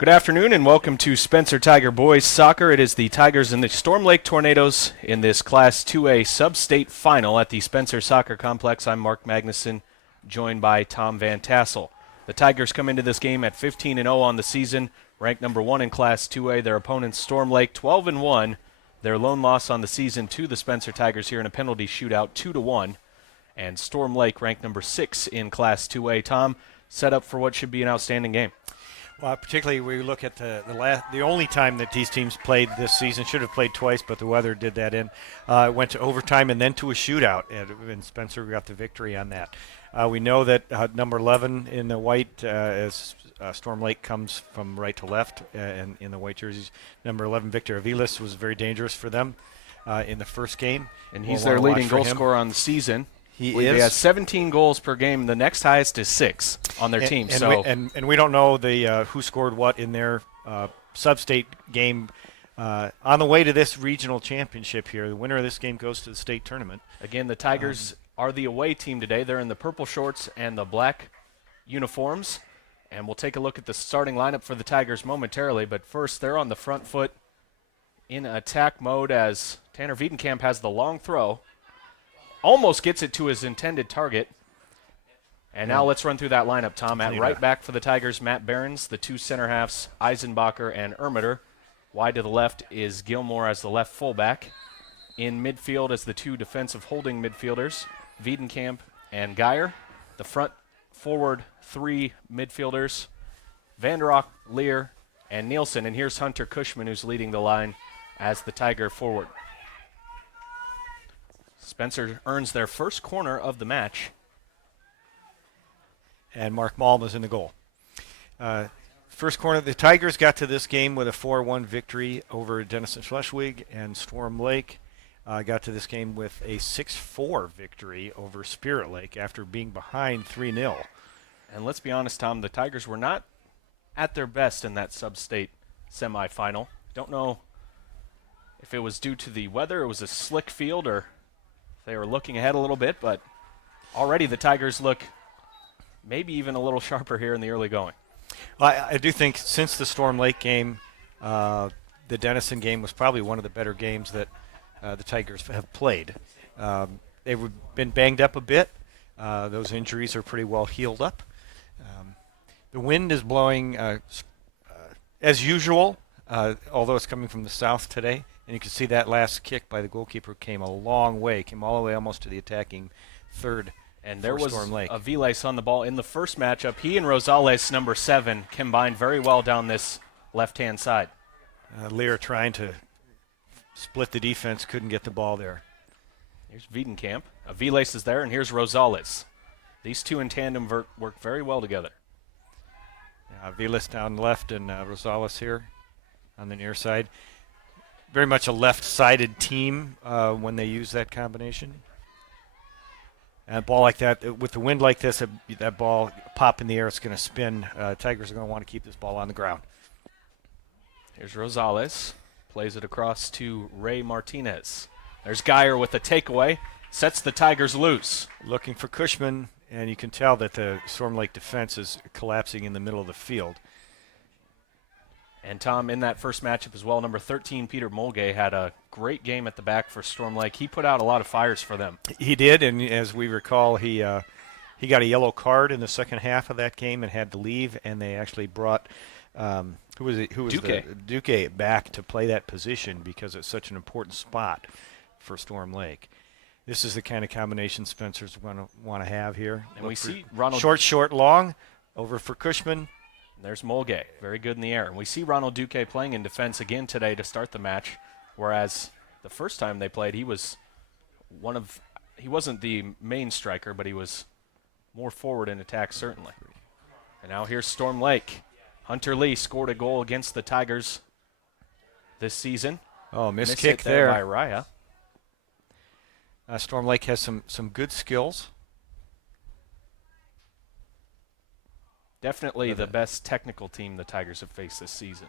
Good afternoon and welcome to Spencer Tiger Boys Soccer. It is the Tigers and the Storm Lake Tornadoes in this Class 2A Substate Final at the Spencer Soccer Complex. I'm Mark Magnuson, joined by Tom Van Tassel. The Tigers come into this game at 15-0 on the season, ranked number 1 in Class 2A. Their opponents, Storm Lake, 12-1. Their lone loss on the season to the Spencer Tigers here in a penalty shootout, 2-1. And Storm Lake ranked number 6 in Class 2A. Tom, set up for what should be an outstanding game. Well, particularly we look at the only time that these teams played this season, should have played twice, but the weather did that in. Went to overtime and then to a shootout, and Spencer got the victory on that. We know that number 11 in the white, as Storm Lake comes from right to left, and in the white jerseys, number 11 Victor Aviles was very dangerous for them in the first game. And he's their leading goal scorer on the season. He has 17 goals per game. The next highest is 6 on their team. And we don't know who scored what in their sub-state game. On the way to this regional championship here, the winner of this game goes to the state tournament. Again, the Tigers are the away team today. They're in the purple shorts and the black uniforms. And we'll take a look at the starting lineup for the Tigers momentarily. But first, they're on the front foot in attack mode as Tanner Wiedenkamp has the long throw. Almost gets it to his intended target. And now let's run through that lineup, Tom. At right back for the Tigers, Matt Behrens. The two center halves, Eisenbacher and Ermitter. Wide to the left is Gilmore as the left fullback. In midfield as the two defensive holding midfielders, Wiedenkamp and Geyer. The front forward three midfielders, Vanderock, Lear, and Nielsen. And here's Hunter Cushman, who's leading the line as the Tiger forward. Spencer earns their first corner of the match. And Mark Malm is in the goal. First corner, the Tigers got to this game with a 4-1 victory over Denison Schleswig, and Storm Lake got to this game with a 6-4 victory over Spirit Lake after being behind 3-0. And let's be honest, Tom, the Tigers were not at their best in that sub-state semifinal. Don't know if it was due to the weather, it was a slick field, or they were looking ahead a little bit, but already the Tigers look maybe even a little sharper here in the early going. Well, I do think since the Storm Lake game, the Denison game was probably one of the better games that the Tigers have played. They've been banged up a bit. Those injuries are pretty well healed up. The wind is blowing as usual, although it's coming from the south today. And you can see that last kick by the goalkeeper came a long way, came all the way almost to the attacking third. And there was Aviles on the ball in the first matchup. He and Rosales, number 7, combined very well down this left-hand side. Lear trying to split the defense, couldn't get the ball there. Here's Wiedenkamp. Aviles is there, and here's Rosales. These two in tandem work very well together. Aviles down left and Rosales here on the near side. Very much a left-sided team when they use that combination. And a ball like that, with the wind like this, that ball pop in the air, it's going to spin. Tigers are going to want to keep this ball on the ground. Here's Rosales. Plays it across to Ray Martinez. There's Geyer with the takeaway. Sets the Tigers loose. Looking for Cushman, and you can tell that the Storm Lake defense is collapsing in the middle of the field. And, Tom, in that first matchup as well, number 13, Peter Mulgay, had a great game at the back for Storm Lake. He put out a lot of fires for them. He did, and as we recall, he got a yellow card in the second half of that game and had to leave, and they actually brought Duque back to play that position because it's such an important spot for Storm Lake. This is the kind of combination Spencer's going to want to have here. And we see Ronald short, long, over for Cushman. There's Mulgay, very good in the air. And we see Ronald Duque playing in defense again today to start the match, whereas the first time they played, he wasn't the main striker, but he was more forward in attack, certainly. And now here's Storm Lake. Hunter Lee scored a goal against the Tigers this season. Oh, missed kick there by Raya. Storm Lake has some good skills. Definitely the best technical team the Tigers have faced this season.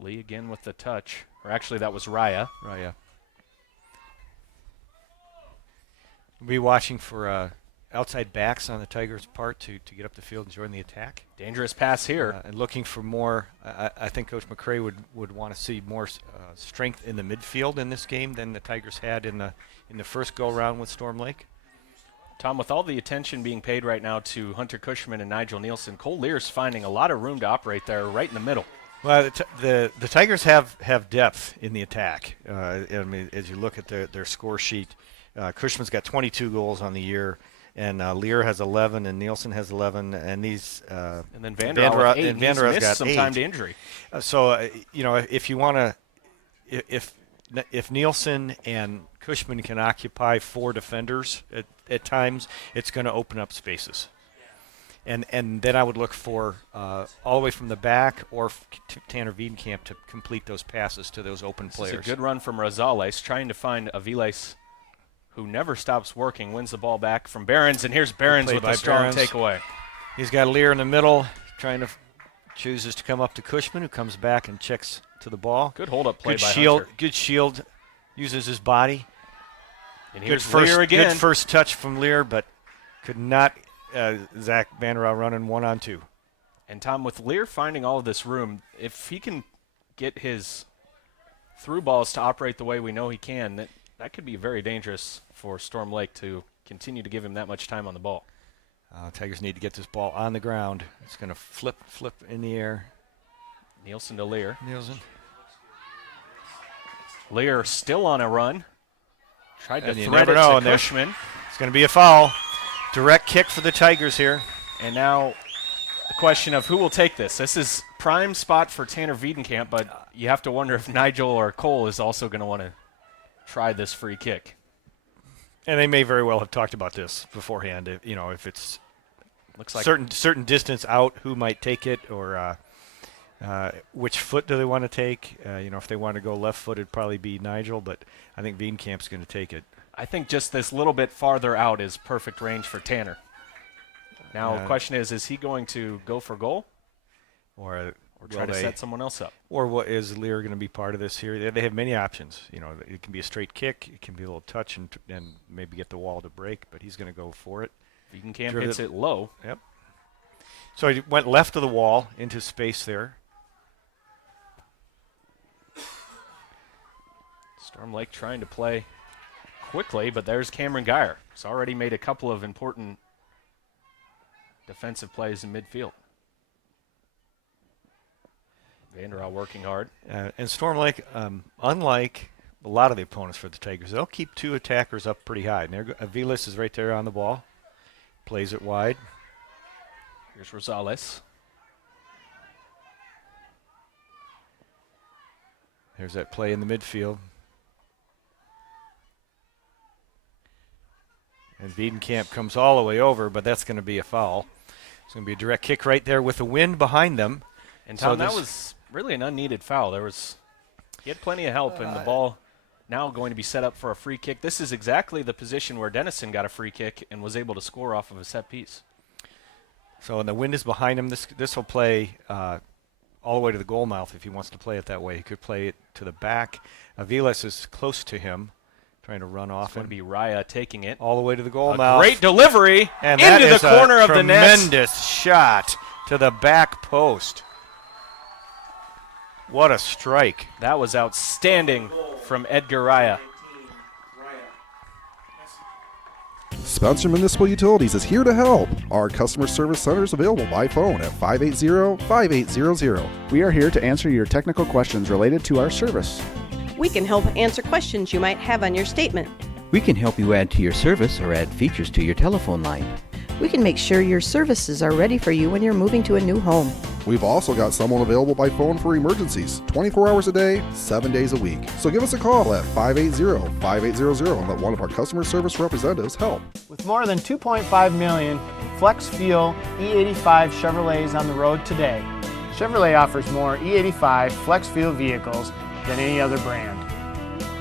Lee again with the touch. Or actually, that was Raya. Be watching for outside backs on the Tigers' part to get up the field and join the attack. Dangerous pass here. And looking for more. I think Coach McCray would want to see more strength in the midfield in this game than the Tigers had in the first go-around with Storm Lake. Tom, with all the attention being paid right now to Hunter Cushman and Nigel Nielsen, Cole Lear's finding a lot of room to operate there right in the middle. Well, the Tigers have depth in the attack. I mean, as you look at their score sheet, Cushman's got 22 goals on the year, and Lear has 11, and Nielsen has 11, and these and then Vanderhaal with 8. And Vanderhaal He's got missed some 8. time to injury. If you want to, if Nielsen and Cushman can occupy 4 defenders at times, it's going to open up spaces. And then I would look for all the way from the back or Tanner Wiedenkamp to complete those passes to those open players. It's a good run from Rosales, trying to find Aviles, who never stops working, wins the ball back from Behrens, and here's Behrens with a strong takeaway. He's got Lear in the middle, chooses to come up to Cushman, who comes back and checks to the ball. Good hold-up play by Hunter. Hunter. Good shield, uses his body. And here's Lear again. Good first touch from Lear, but could not Zach Vanderhaal running 1-on-2. And Tom, with Lear finding all of this room, if he can get his through balls to operate the way we know he can, that could be very dangerous for Storm Lake to continue to give him that much time on the ball. Tigers need to get this ball on the ground. It's going to flip in the air. Nielsen to Lear. Nielsen. Lear still on a run. Tried to And you thread never it know, to Cushman. It's going to be a foul. Direct kick for the Tigers here. And now the question of who will take this. This is prime spot for Tanner Wiedenkamp, but you have to wonder if Nigel or Cole is also going to want to try this free kick. And they may very well have talked about this beforehand. If it's looks like certain distance out, who might take it, or which foot do they want to take? If they want to go left foot, it'd probably be Nigel, but I think Wiedenkamp's going to take it. I think just this little bit farther out is perfect range for Tanner. Now the question is he going to go for goal? Or try to set someone else up? Or what is Lear going to be part of this here? They have many options. It can be a straight kick. It can be a little touch and maybe get the wall to break, but he's going to go for it. Wiedenkamp hits it low. Yep. So he went left of the wall into space there. Storm Lake trying to play quickly, but there's Cameron Geyer. He's already made a couple of important defensive plays in midfield. Vanderhaal working hard. And Storm Lake, unlike a lot of the opponents for the Tigers, they'll keep 2 attackers up pretty high. And Aviles is right there on the ball. Plays it wide. Here's Rosales. There's that play in the midfield. And Wiedenkamp comes all the way over, but that's going to be a foul. It's going to be a direct kick right there with the wind behind them. And Tom, that was really an unneeded foul. He had plenty of help, and the ball now going to be set up for a free kick. This is exactly the position where Dennison got a free kick and was able to score off of a set piece. So, and the wind is behind him. This will play all the way to the goal mouth if he wants to play it that way. He could play it to the back. Aviles is close to him, trying to run off. It's going to be Raya taking it. All the way to the goal mouth. Great delivery and into the corner of the net. Tremendous shot to the back post. What a strike. That was outstanding from Edgar Raya. Spencer Municipal Utilities is here to help. Our customer service center is available by phone at 580-5800. We are here to answer your technical questions related to our service. We can help answer questions you might have on your statement. We can help you add to your service or add features to your telephone line. We can make sure your services are ready for you when you're moving to a new home. We've also got someone available by phone for emergencies, 24 hours a day, 7 days a week. So give us a call at 580-5800 and let one of our customer service representatives help. With more than 2.5 million Flex Fuel E85 Chevrolets on the road today, Chevrolet offers more E85 Flex Fuel vehicles than any other brand.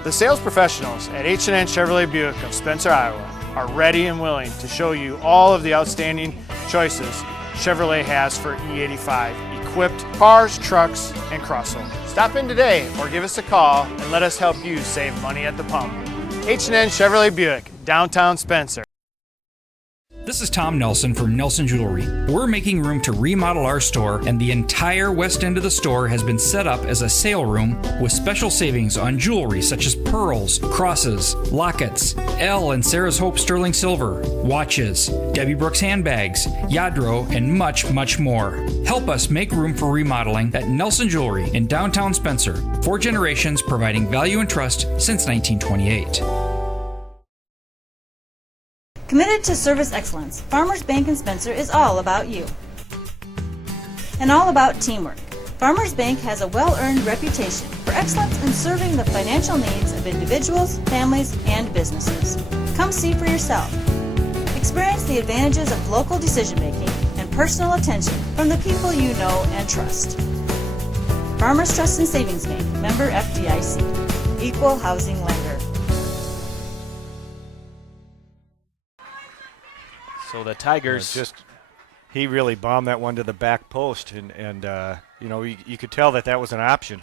The sales professionals at H&N Chevrolet Buick of Spencer, Iowa are ready and willing to show you all of the outstanding choices Chevrolet has for E85 equipped cars, trucks, and crossovers. Stop in today or give us a call and let us help you save money at the pump. H&N Chevrolet Buick, downtown Spencer. This is Tom Nelson from Nelson Jewelry. We're making room to remodel our store, and the entire west end of the store has been set up as a sale room with special savings on jewelry such as pearls, crosses, lockets, Elle and Sarah's Hope sterling silver, watches, Debbie Brooks handbags, Yadro, and much, much more. Help us make room for remodeling at Nelson Jewelry in downtown Spencer. 4 generations providing value and trust since 1928. Committed to service excellence, Farmers Bank in Spencer is all about you. And all about teamwork. Farmers Bank has a well-earned reputation for excellence in serving the financial needs of individuals, families, and businesses. Come see for yourself. Experience the advantages of local decision-making and personal attention from the people you know and trust. Farmers Trust and Savings Bank, member FDIC. Equal housing lender. So the Tigers he really bombed that one to the back post, and you know, you could tell that was an option.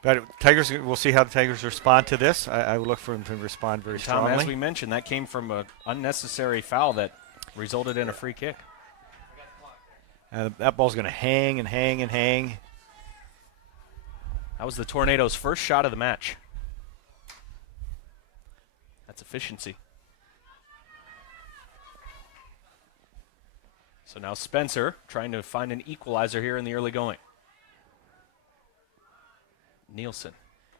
But Tigers, we'll see how the Tigers respond to this. I would look for them to respond very strongly. Tom, as we mentioned, that came from an unnecessary foul that resulted in a free kick. That ball's going to hang and hang and hang. That was the Tornadoes' first shot of the match. That's efficiency. So now Spencer trying to find an equalizer here in the early going. Nielsen.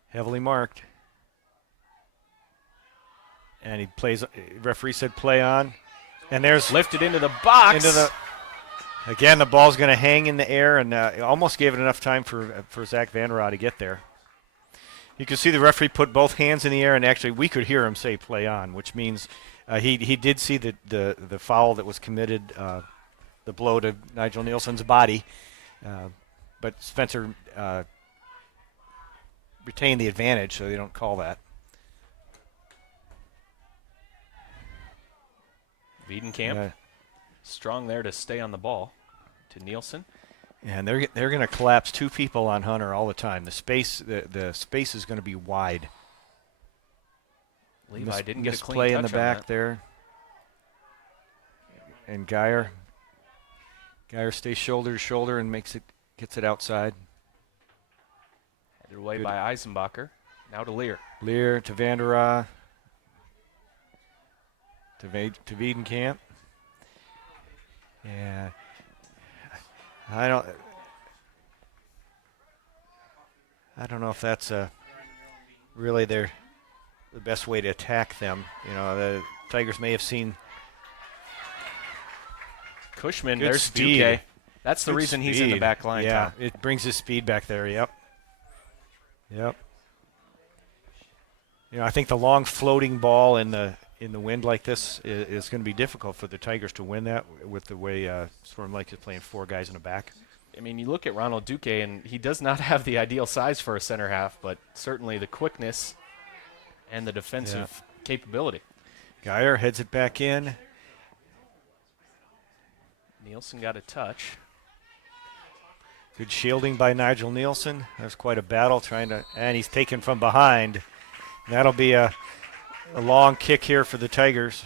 Heavily marked. And he plays, referee said play on. And there's lifted into the box. Again, the ball's going to hang in the air, and almost gave it enough time for Zach Vanderau to get there. You can see the referee put both hands in the air, and actually we could hear him say play on, which means he did see the foul that was committed, the blow to Nigel Nielsen's body, but Spencer retained the advantage, so they don't call that. Wiedenkamp, strong there to stay on the ball to Nielsen. And they're going to collapse 2 people on Hunter all the time. The space is going to be wide. Levi didn't get a clean play touch in the back there. And Geyer stays shoulder to shoulder and gets it outside. Headed away by Eisenbacher. Now to Lear. Lear to Vanderau. To Wiedenkamp. Yeah. I don't know if that's really the best way to attack them. You know, the Tigers may have seen Cushman. Good There's speed. Duque. That's the Good reason he's in the speed. back line. Yeah, Tom. it brings his speed back there. Yep. You know, I think the long floating ball in the wind like this is going to be difficult for the Tigers to win that with the way Storm Lake is playing 4 guys in the back. I mean, you look at Ronald Duque, and he does not have the ideal size for a center half, but certainly the quickness and the defensive capability. Geyer heads it back in. Nielsen got a touch. Good shielding by Nigel Nielsen. There's quite a battle and he's taken from behind. That'll be a long kick here for the Tigers.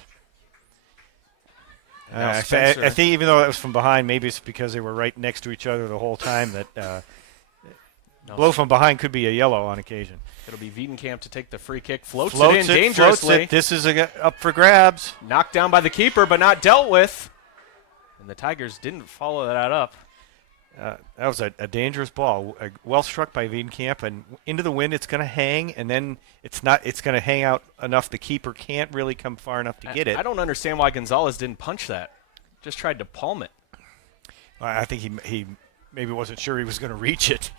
I think even though it was from behind, maybe it's because they were right next to each other the whole time that blow from behind could be a yellow on occasion. It'll be Wiedenkamp to take the free kick. Floats it in dangerously. This is up for grabs. Knocked down by the keeper, but not dealt with. And the Tigers didn't follow that up. That was a dangerous ball. Well struck by Wiedenkamp, and into the wind it's going to hang, and then it's going to hang out enough the keeper can't really come far enough to get it. I don't understand why Gonzalez didn't punch that. Just tried to palm it. I think he maybe wasn't sure he was going to reach it.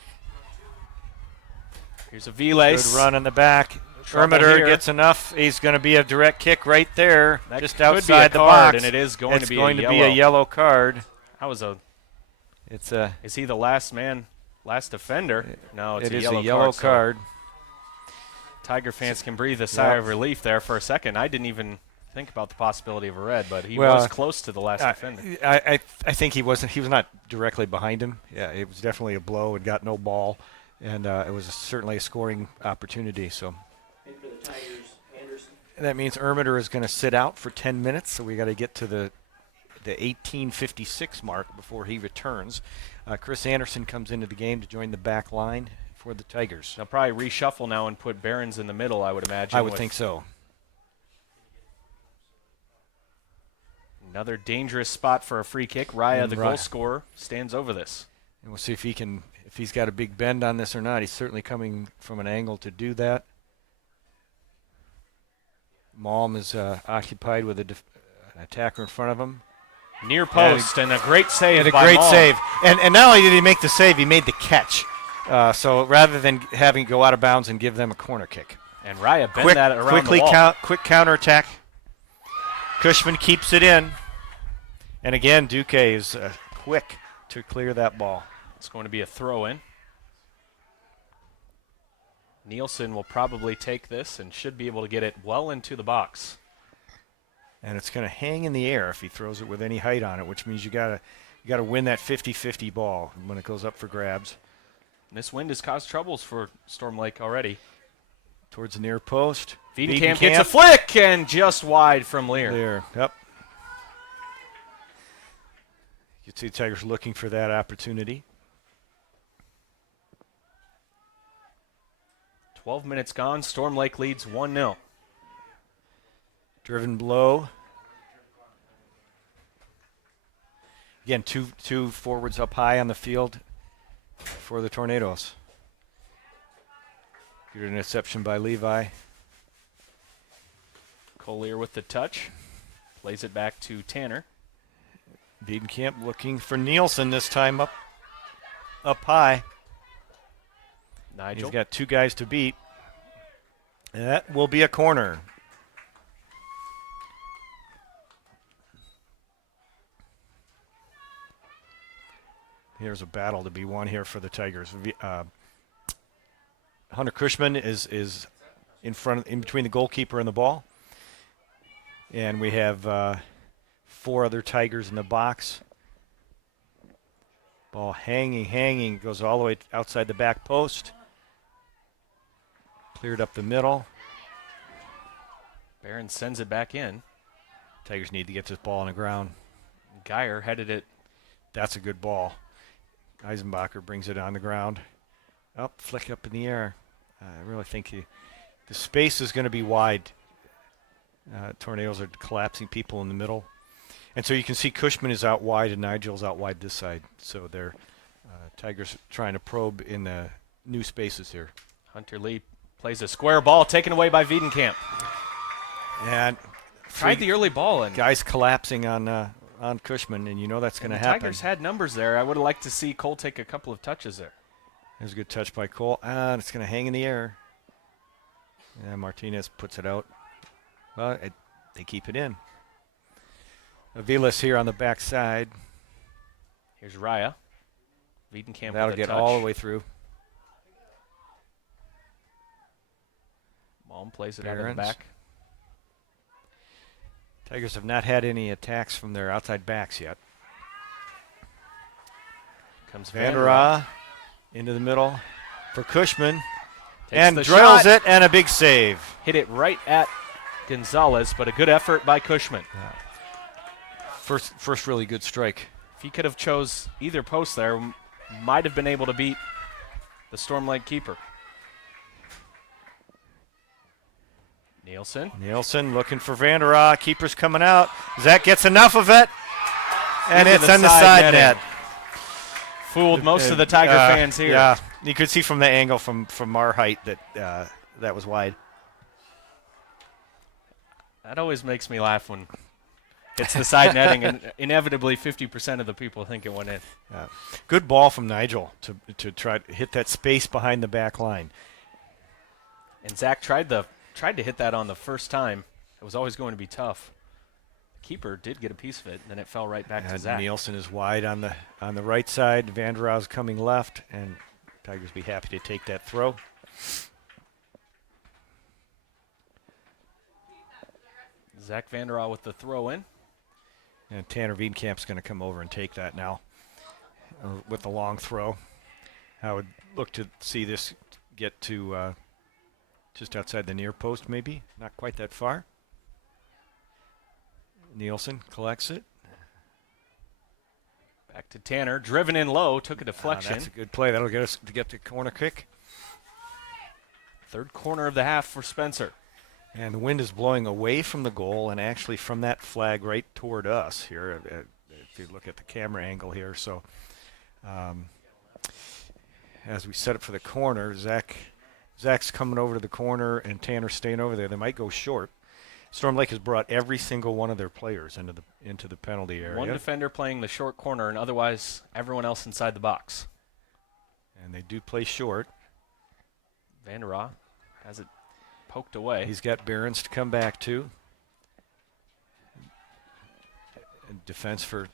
Here's a Viles. Good run in the back. Ermitter gets enough. He's going to be a direct kick right there, that just could outside be a the card, box. And it is going to be a yellow card. That was a. It's a. Is he the last defender? No, it's a yellow card. So Tiger fans can breathe a sigh of relief there for a second. I didn't even think about the possibility of a red, but he was close to the last defender. I think he wasn't. He was not directly behind him. Yeah, it was definitely a blow and got no ball, and it was certainly a scoring opportunity. So. That means Ermitter is going to sit out for 10 minutes, so we got to get to the 18:56 mark before he returns. Chris Anderson comes into the game to join the back line for the Tigers. They'll probably reshuffle now and put Behrens in the middle, I would imagine. I would think so. Another dangerous spot for a free kick. Raya, the goal scorer, stands over this. And we'll see if he's got a big bend on this or not. He's certainly coming from an angle to do that. Malm is occupied with an attacker in front of him. Near post and a great save and a by great Malm. save. And not only did he make the save, he made the catch. So rather than having it go out of bounds and give them a corner kick. And Raya bent that around the wall. Quick counterattack. Cushman keeps it in. And again, Duque is quick to clear that ball. It's going to be a throw-in. Nielsen will probably take this and should be able to get it well into the box. And it's going to hang in the air if he throws it with any height on it, which means you got to win that 50-50 ball when it goes up for grabs. And this wind has caused troubles for Storm Lake already. Towards the near post. Wiedenkamp gets a flick and just wide from Lear. Lear, yep. You see the Tigers looking for that opportunity. 12 minutes gone. Storm Lake leads 1-0. Driven blow. Again, two forwards up high on the field for the Tornadoes. Good interception by Levi. Collier with the touch. Plays it back to Tanner. Wiedenkamp looking for Nielsen this time up high. Nigel. He's got two guys to beat. And that will be a corner. Here's a battle to be won here for the Tigers. Hunter Cushman is in between the goalkeeper and the ball. And we have four other Tigers in the box. Ball hanging, goes all the way outside the back post. Cleared up the middle. Barron sends it back in. Tigers need to get this ball on the ground. Geyer headed it. That's a good ball. Eisenbacher brings it on the ground. Flick up in the air. I really think the space is going to be wide. Tornadoes are collapsing people in the middle. And so you can see Cushman is out wide and Nigel's out wide this side. So they're Tigers trying to probe in the new spaces here. Hunter Lee plays a square ball taken away by Wiedenkamp. And tried the early ball. And guys collapsing on Cushman, and you know that's going to happen. Tigers had numbers there. I would have liked to see Cole take a couple of touches there. There's a good touch by Cole. And it's going to hang in the air. And Martinez puts it out. Well, they keep it in. Avilas here on the back side. Here's Raya. Wiedenkamp That'll with a get touch. all the way through. Malm plays it out of the back. Tigers have not had any attacks from their outside backs yet. Comes Vandera into the middle for Cushman. Takes and the drills shot. it, and a big save. Hit it right at Gonzalez, but a good effort by Cushman. Yeah. First really good strike. If he could have chose either post there, might have been able to beat the Storm Lake keeper. Nielsen looking for Vandera. Keeper's coming out. Zach gets enough of it, and Into it's on the side net. Fooled most of the Tiger fans here. Yeah, you could see from the angle from our height that that was wide. That always makes me laugh when it's the side netting, and inevitably 50% of the people think it went in. Yeah. Good ball from Nigel to try to hit that space behind the back line. And Zach tried to hit that on the first time. It was always going to be tough. The keeper did get a piece of it, and then it fell right back to Zach. Nielsen is wide on the right side. Vandera's coming left, and Tigers be happy to take that throw. Zach Vandera with the throw in. And Tanner Wiedenkamp's going to come over and take that now with the long throw. I would look to see this get to just outside the near post, maybe. Not quite that far. Nielsen collects it. Back to Tanner, driven in low, took a deflection. That's a good play. That'll get us to get the corner kick. Third corner of the half for Spencer. And the wind is blowing away from the goal and actually from that flag right toward us here, if you look at the camera angle here. So as we set up for the corner, Zach's coming over to the corner and Tanner's staying over there. They might go short. Storm Lake has brought every single one of their players into the penalty area. One defender playing the short corner and otherwise everyone else inside the box. And they do play short. Van der Raa has it poked away. He's got Behrens to come back to. And defense for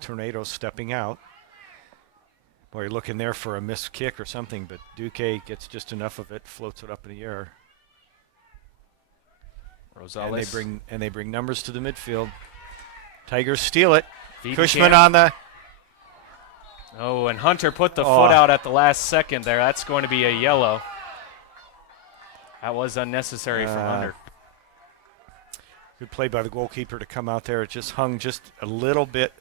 Tornadoes stepping out. Boy, you're looking there for a missed kick or something, but Duque gets just enough of it, floats it up in the air. Rosales. And they bring numbers to the midfield. Tigers steal it. Cushman on the. Oh, and Hunter put the foot out at the last second there. That's going to be a yellow. That was unnecessary from Hunter. Good play by the goalkeeper to come out there. It just hung just a little bit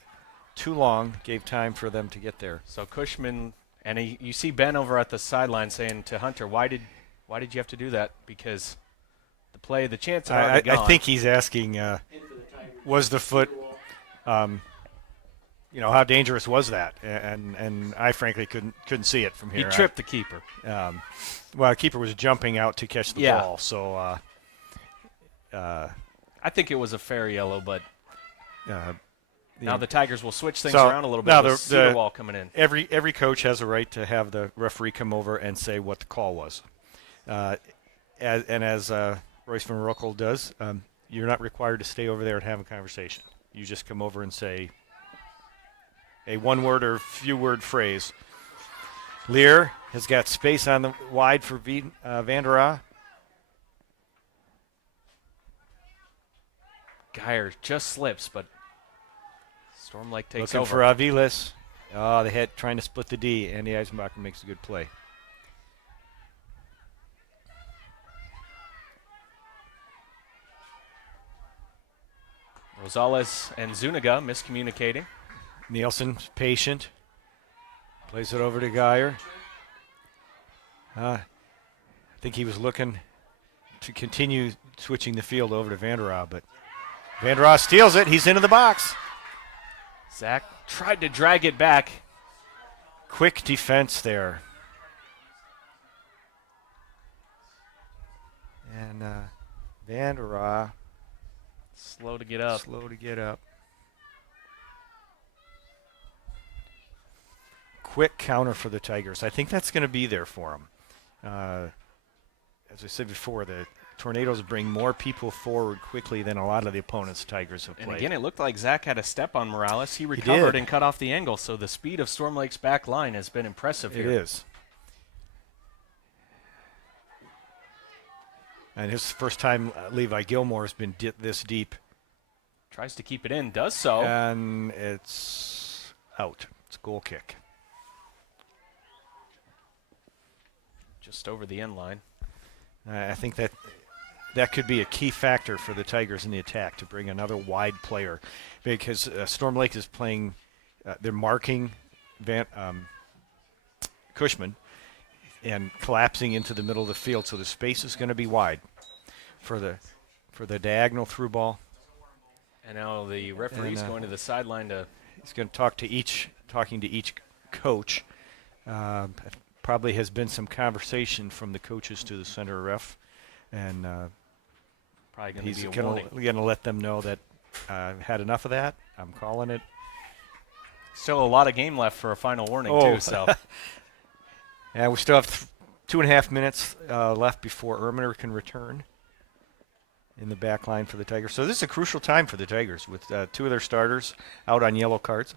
too long. Gave time for them to get there. So Cushman, and you see Ben over at the sideline saying to Hunter, "Why did you have to do that?" Because the chance had already gone. I think he's asking, was the foot, how dangerous was that? And I frankly couldn't see it from here. He tripped the keeper. Well, the keeper was jumping out to catch the ball, so. I think it was a fair yellow, but now the Tigers will switch things so around a little bit. Now with Cedarwall coming in. Every coach has a right to have the referee come over and say what the call was. As Royce Van Roekel does, you're not required to stay over there and have a conversation. You just come over and say a one-word or few-word phrase. Lear has got space on the wide for Van der Raa. Geyer just slips, but Storm Lake takes Looking over. for Aviles. Oh, they had trying to split the D. Andy Eisenbacher makes a good play. Rosales and Zuniga miscommunicating. Nielsen's patient. Plays it over to Geyer. I think he was looking to continue switching the field over to Van der Raa, but Van der Raa steals it. He's into the box. Zach tried to drag it back. Quick defense there. And Van der Raa. Slow to get up. Slow to get up. Quick counter for the Tigers. I think that's going to be there for them. As I said before, the Tornadoes bring more people forward quickly than a lot of the opponents Tigers have played. And again, it looked like Zach had a step on Morales. He recovered and cut off the angle, so the speed of Storm Lake's back line has been impressive here. It is. And his first time Levi Gilmore has been this deep. Tries to keep it in, does so. And it's out. It's a goal kick. Just over the end line. I think that could be a key factor for the Tigers in the attack to bring another wide player, because Storm Lake is playing. They're marking Cushman and collapsing into the middle of the field, so the space is going to be wide for the diagonal through ball. And now the referee's going to the sideline to. He's going to talking to each coach. Probably has been some conversation from the coaches to the center ref, and probably going he's to be a warning. Going to let them know that I've had enough of that. I'm calling it. Still a lot of game left for a final warning too. So, yeah, we still have 2.5 minutes left before Erminer can return in the back line for the Tigers. So this is a crucial time for the Tigers with two of their starters out on yellow cards.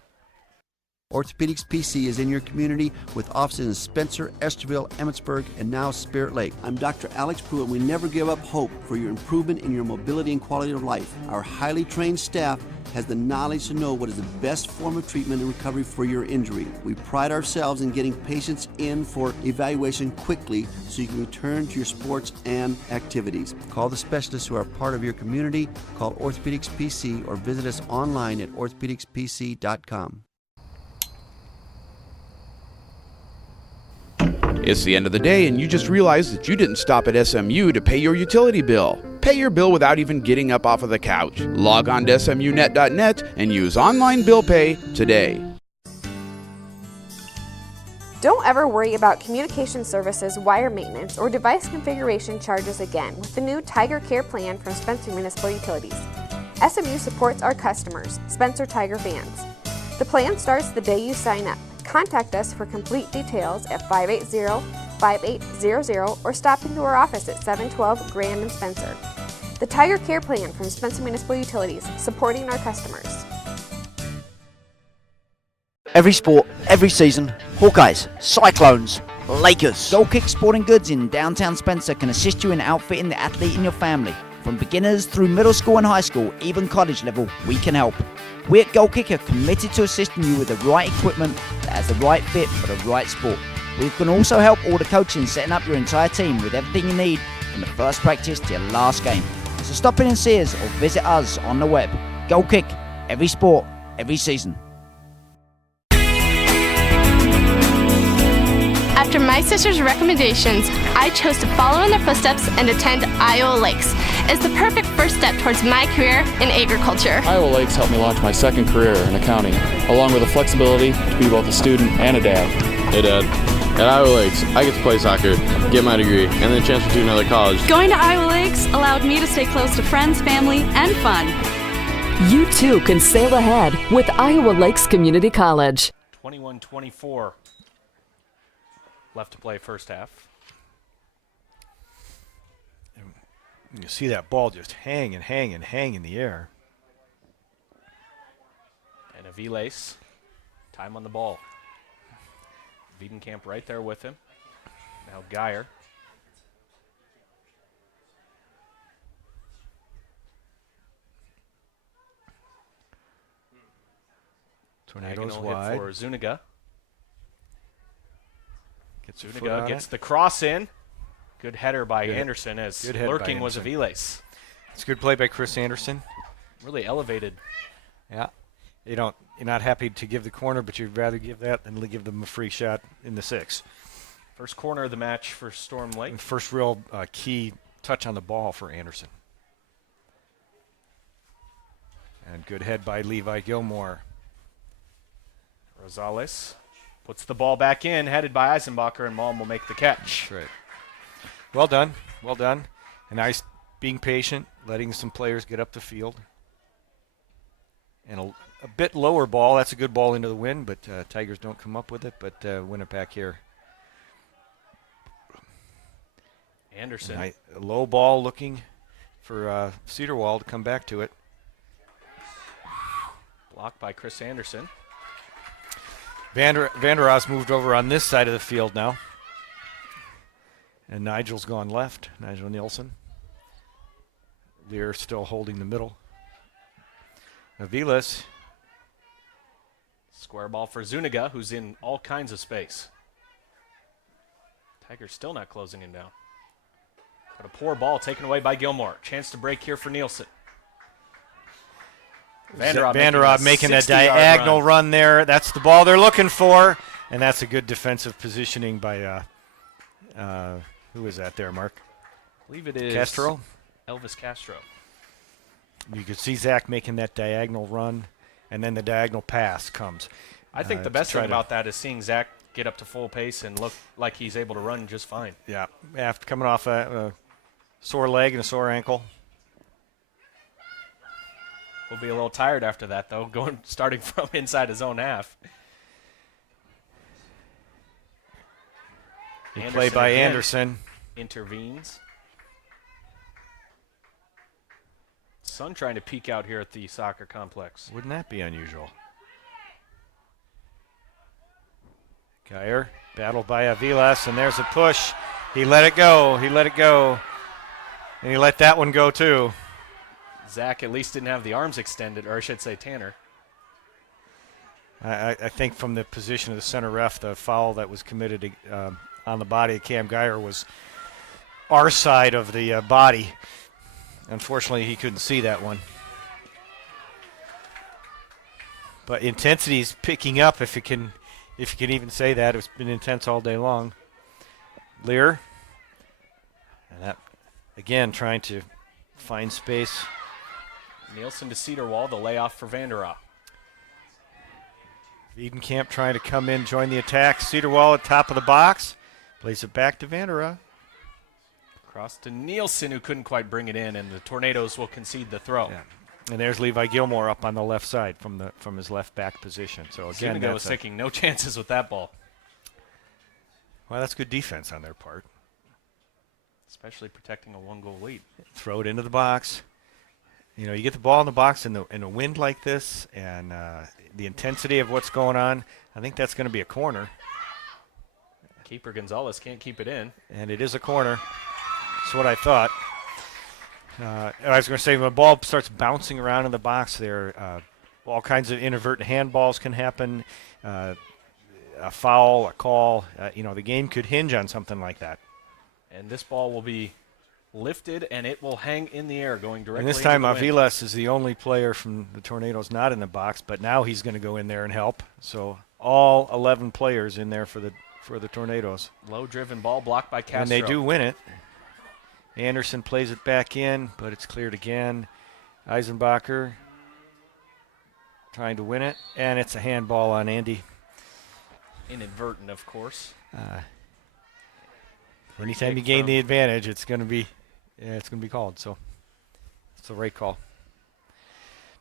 Orthopedics PC is in your community with offices in Spencer, Esterville, Emmitsburg, and now Spirit Lake. I'm Dr. Alex Pruitt, and we never give up hope for your improvement in your mobility and quality of life. Our highly trained staff has the knowledge to know what is the best form of treatment and recovery for your injury. We pride ourselves in getting patients in for evaluation quickly so you can return to your sports and activities. Call the specialists who are part of your community, call Orthopedics PC, or visit us online at orthopedicspc.com. It's the end of the day and you just realized that you didn't stop at SMU to pay your utility bill. Pay your bill without even getting up off of the couch. Log on to smunet.net and use online bill pay today. Don't ever worry about communication services, wire maintenance, or device configuration charges again with the new Tiger Care plan from Spencer Municipal Utilities. SMU supports our customers, Spencer Tiger fans. The plan starts the day you sign up. Contact us for complete details at 580-5800 or stop into our office at 712 Grand and Spencer. The Tiger Care Plan from Spencer Municipal Utilities, supporting our customers. Every sport, every season, Hawkeyes, Cyclones, Lakers. Goal Kick Sporting Goods in downtown Spencer can assist you in outfitting the athlete in your family. From beginners through middle school and high school, even college level, we can help. We at Goal Kick are committed to assisting you with the right equipment that has the right fit for the right sport. We can also help all the coaching setting up your entire team with everything you need from the first practice to your last game. So stop in and see us or visit us on the web. Goal Kick, every sport, every season. After my sister's recommendations, I chose to follow in their footsteps and attend Iowa Lakes. It's the perfect first step towards my career in agriculture. Iowa Lakes helped me launch my second career in accounting, along with the flexibility to be both a student and a dad. Hey Dad, at Iowa Lakes, I get to play soccer, get my degree, and then transfer to another college. Going to Iowa Lakes allowed me to stay close to friends, family, and fun. You too can sail ahead with Iowa Lakes Community College. 21-24. Left to play first half. You see that ball just hang in the air. And a V-Lace. Time on the ball. Wiedenkamp right there with him. Now Geyer. Tornadoes Diagonal wide. hit for Zuniga. Zuniga gets the cross in. Good header by Anderson as lurking was a V-Lace. It's a good play by Chris Anderson. Really elevated. Yeah. You're not happy to give the corner, but you'd rather give that than give them a free shot in the 6. First corner of the match for Storm Lake. And first real key touch on the ball for Anderson. And good head by Levi Gilmore. Rosales puts the ball back in, headed by Eisenbacher, and Malm will make the catch. That's right. Well done. Well done. And nice being patient, letting some players get up the field. And a bit lower ball. That's a good ball into the wind, but Tigers don't come up with it, but win it back here. Anderson. A low ball looking for Cedarwall to come back to it. Blocked by Chris Anderson. Vander Ross moved over on this side of the field now. And Nigel's gone left, Nigel Nielsen. Lear still holding the middle. Aviles. Square ball for Zuniga, who's in all kinds of space. Tigers still not closing him down. But a poor ball taken away by Gilmore. Chance to break here for Nielsen. Vanderab making a diagonal run there. That's the ball they're looking for. And that's a good defensive positioning by, who is that there, Mark? I believe it is Castro? Elvis Castro. You could see Zach making that diagonal run, and then the diagonal pass comes. I think the best thing about that is seeing Zach get up to full pace and look like he's able to run just fine. Yeah, after coming off a sore leg and a sore ankle. We'll be a little tired after that, though, starting from inside his own half. Good play by Anderson. Intervenes. Sun trying to peek out here at the soccer complex. Wouldn't that be unusual? Geyer battled by Avilas, and there's a push. He let it go. He let it go. And he let that one go, too. Zach at least didn't have the arms extended, or I should say Tanner. I think from the position of the center ref, the foul that was committed on the body of Cam Geyer was our side of the body. Unfortunately, he couldn't see that one. But intensity is picking up, if you can even say that. It's been intense all day long. Lear, and that again trying to find space. Nielsen to Cedarwall, the layoff for Vanderaa. Wiedenkamp trying to come in, join the attack. Cedarwall at top of the box, plays it back to Vanderaa. Cross to Nielsen, who couldn't quite bring it in, and the Tornadoes will concede the throw. Yeah. And there's Levi Gilmore up on the left side from his left back position. So again, Zuniga was taking no chances with that ball. Well, that's good defense on their part. Especially protecting a one-goal lead. Throw it into the box. You know, you get the ball in the box in a wind like this, and the intensity of what's going on, I think that's going to be a corner. Keeper Gonzalez can't keep it in. And it is a corner. That's what I thought. I was going to say, when the ball starts bouncing around in the box there, all kinds of inadvertent handballs can happen, a foul, a call. The game could hinge on something like that. And this ball will be lifted, and it will hang in the air, going directly And this time, into the wind. Avilas is the only player from the Tornadoes not in the box, but now he's going to go in there and help. So all 11 players in there for the Tornadoes. Low-driven ball blocked by Castro. And they do win it. Anderson plays it back in, but it's cleared again. Eisenbacher trying to win it, and it's a handball on Andy. Inadvertent, of course. Anytime you gain the advantage, it's going to be called. So it's the right call.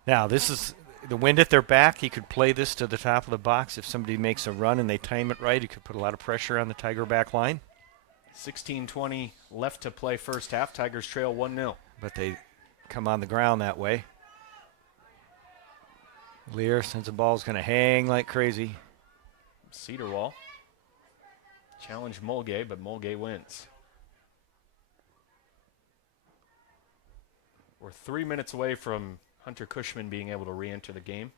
Now this is the wind at their back. He could play this to the top of the box. If somebody makes a run and they time it right, he could put a lot of pressure on the Tiger back line. 16:20 left to play first half. Tigers trail 1-0. But they come on the ground that way. Lear, since the ball's going to hang like crazy. Cedarwall challenged Mulgay, but Mulgay wins. We're 3 minutes away from Hunter Cushman being able to re-enter the game.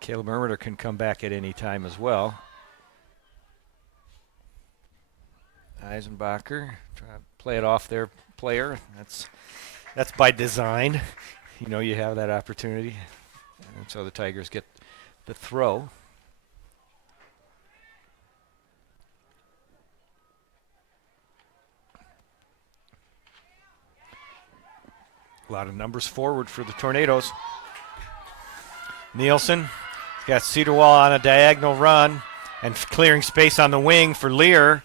Caleb Ermitter can come back at any time as well. Eisenbacher try to play it off their player. That's by design. You know you have that opportunity. And so the Tigers get the throw. A lot of numbers forward for the Tornadoes. Nielsen has got Cedarwall on a diagonal run and clearing space on the wing for Lear.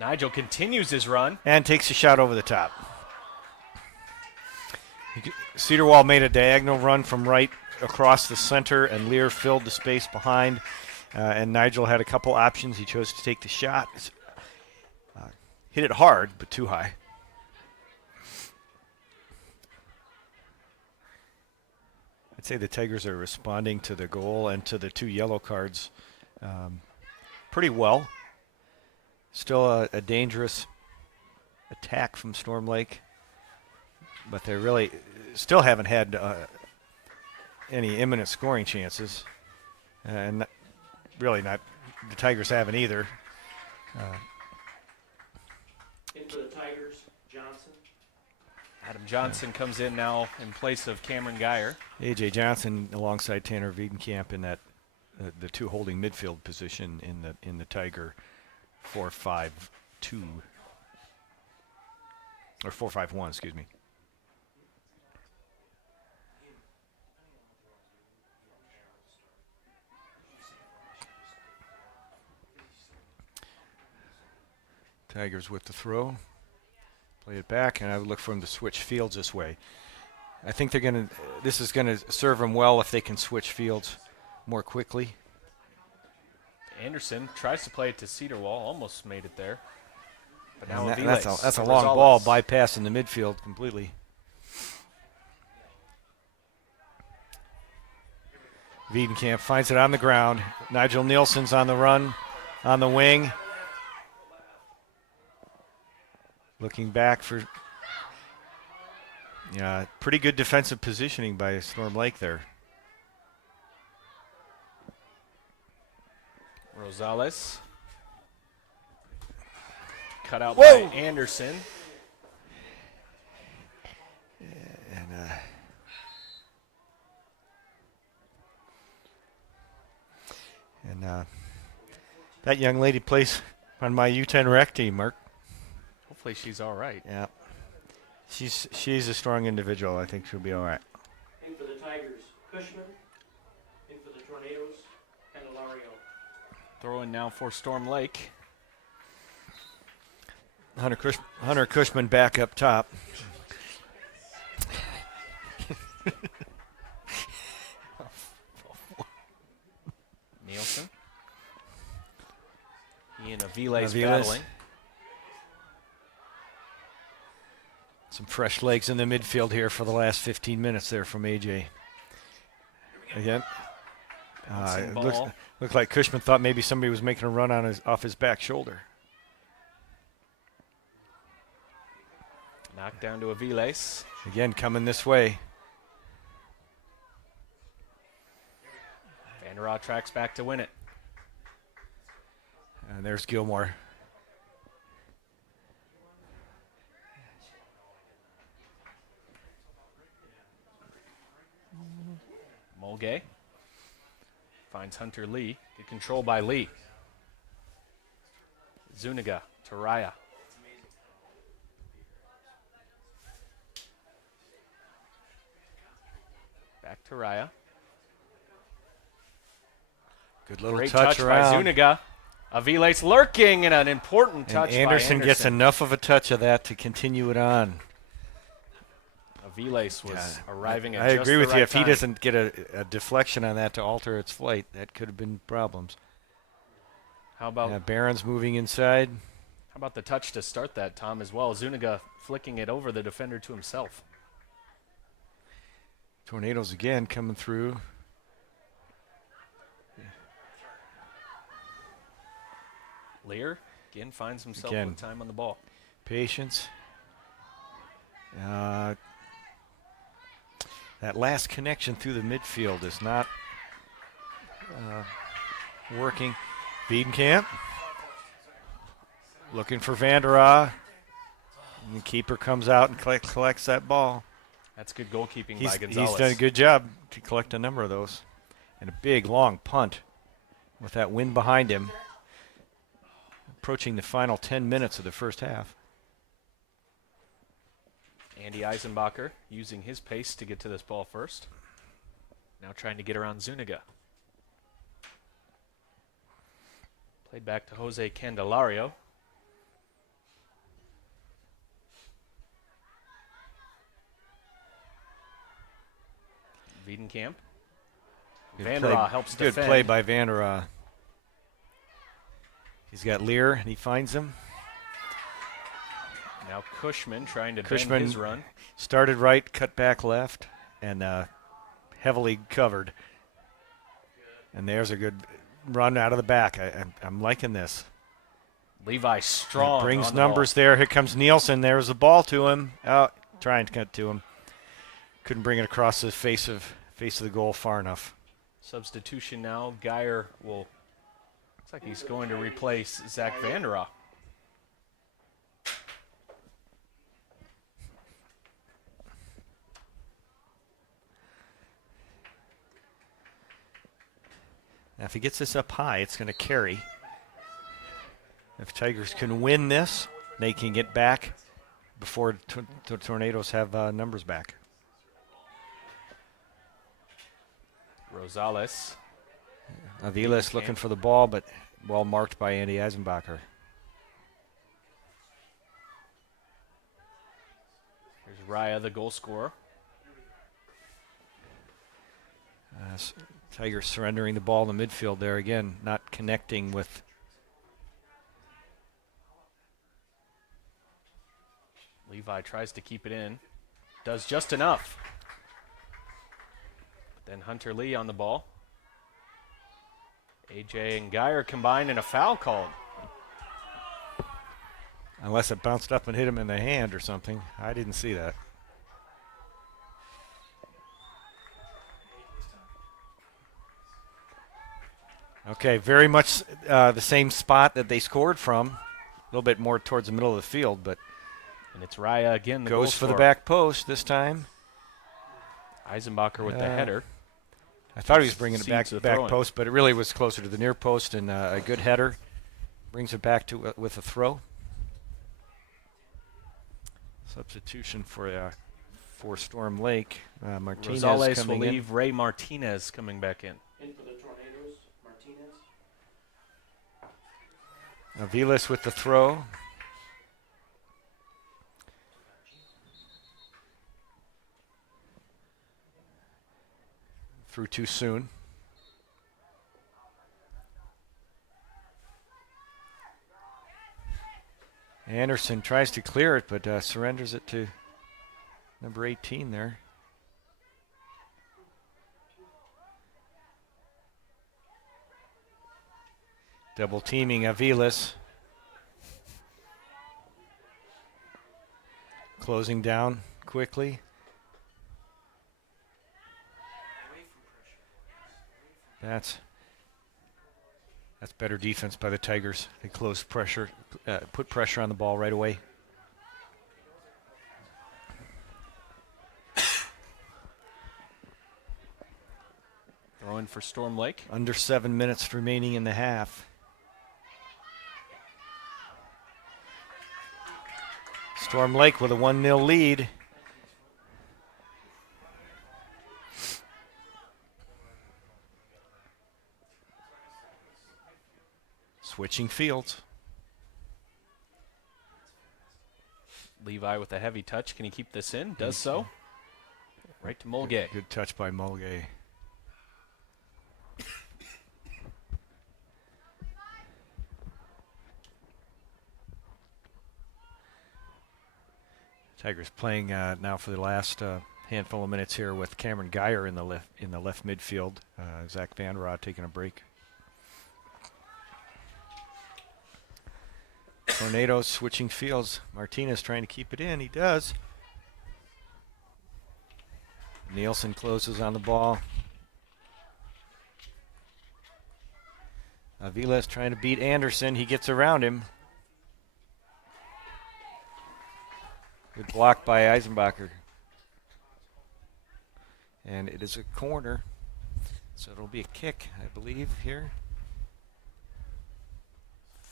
Nigel continues his run. And takes a shot over the top. Cedarwall made a diagonal run from right across the center, and Lear filled the space behind. And Nigel had a couple options. He chose to take the shot. Hit it hard, but too high. I'd say the Tigers are responding to the goal and to the 2 yellow cards pretty well. Still a dangerous attack from Storm Lake, but they really still haven't had any imminent scoring chances, and really not the Tigers haven't either. In for the Tigers, Johnson. Adam Johnson comes in now in place of Cameron Geyer. A.J. Johnson alongside Tanner Wiedenkamp in that the 2 holding midfield position in the Tiger 4-5-2 or 4-5-1, excuse me. Tigers with the throw. Play it back, and I would look for them to switch fields this way. I think this is going to serve them well if they can switch fields more quickly. Anderson tries to play it to Cedarwall, almost made it there. But now that's a long ball, bypassing the midfield completely. Wiedenkamp finds it on the ground. Nigel Nielsen's on the run. on the wing. Looking back for pretty good defensive positioning by Storm Lake there. Rosales. Cut out Whoa! by Anderson. And that young lady plays on my U10 rec team, Mark. Hopefully she's all right. Yeah. She's a strong individual. I think she'll be all right. In for the Tigers, Cushman. In for the Tornadoes, Candelario. Throw in now for Storm Lake. Hunter Cushman back up top. Nielsen. He and Aviles Aviles. battling. Some fresh legs in the midfield here for the last 15 minutes there from AJ. Again. It looked like Cushman thought maybe somebody was making a run on off his back shoulder. Knocked down to Aviles. Again, coming this way. Vanderhaar tracks back to win it. And there's Gilmore. Mulgay finds Hunter Lee. Good control by Lee. Zuniga to Raya. Back to Raya. Good little Great touch by around. Zuniga. Aviles lurking and an important touch And Anderson by Anderson. gets enough of a touch of that to continue it on. Aviles was arriving at I just agree the with you. right If he time. doesn't get a deflection on that to alter its flight, that could have been problems. How about Barron's moving inside. How about the touch to start that, Tom, as well? Zuniga flicking it over the defender to himself. Tornadoes again coming through. Lear again finds himself Again. with time on the ball. Patience. That last connection through the midfield is not working. Wiedenkamp looking for Vanderhaar. And the keeper comes out and collects that ball. That's good goalkeeping by Gonzalez. He's done a good job to collect a number of those. And a big, long punt with that wind behind him. Approaching the final 10 minutes of the first half. Andy Eisenbacher using his pace to get to this ball first. Now trying to get around Zuniga. Played back to Jose Candelario. Wiedenkamp. Vanderhaar helps Good defend. play by Vanderhaar. He's got Lear, and he finds him. Now Cushman trying to bend Cushman his run. started right, cut back left, and heavily covered. And there's a good run out of the back. I'm liking this. Levi strong. Brings on the numbers there. Here comes Nielsen. There's the ball to him. Out, trying to cut to him. Couldn't bring it across the face of the goal far enough. Substitution now. Geyer will. Looks like he's going to replace Zach Vanderhaar. Now, if he gets this up high, it's going to carry. If Tigers can win this, they can get back before the Tornadoes have numbers back. Rosales. Aviles looking for the ball, but well marked by Andy Eisenbacher. Here's Raya, the goal scorer. Tigers surrendering the ball in the midfield there again, not connecting with. Levi tries to keep it in. Does just enough. But then Hunter Lee on the ball. AJ and Geyer combined and a foul called. Unless it bounced up and hit him in the hand or something. I didn't see that. Okay, very much the same spot that they scored from. A little bit more towards the middle of the field, but and it's Raya again. Goes for the back post this time. Eisenbacher with the header. I thought he was bringing it back to the back throwing. post, but it really was closer to the near post, and a good header brings it back to with a throw. Substitution for Storm Lake. Martinez Rosales coming will in. leave Ray Martinez coming back in. In for the Tornadoes, Martinez. Aviles with the throw. Threw too soon. Anderson tries to clear it, but surrenders it to number 18 there. Double teaming Aviles. Closing down quickly. That's better defense by the Tigers. They close pressure, put pressure on the ball right away. Throwing for Storm Lake. Under 7 minutes remaining in the half. Storm Lake with a 1-0 lead. Switching fields. Levi with a heavy touch. Can he keep this in? Does so. Right to Mulgay. Good touch by Mulgay. Tigers playing now for the last handful of minutes here with Cameron Geyer in the left midfield. Zach Van Rod taking a break. Tornadoes switching fields. Martinez trying to keep it in. He does. Nielsen closes on the ball. Aviles trying to beat Anderson. He gets around him. Good block by Eisenbacher. And it is a corner. So it'll be a kick, I believe, here.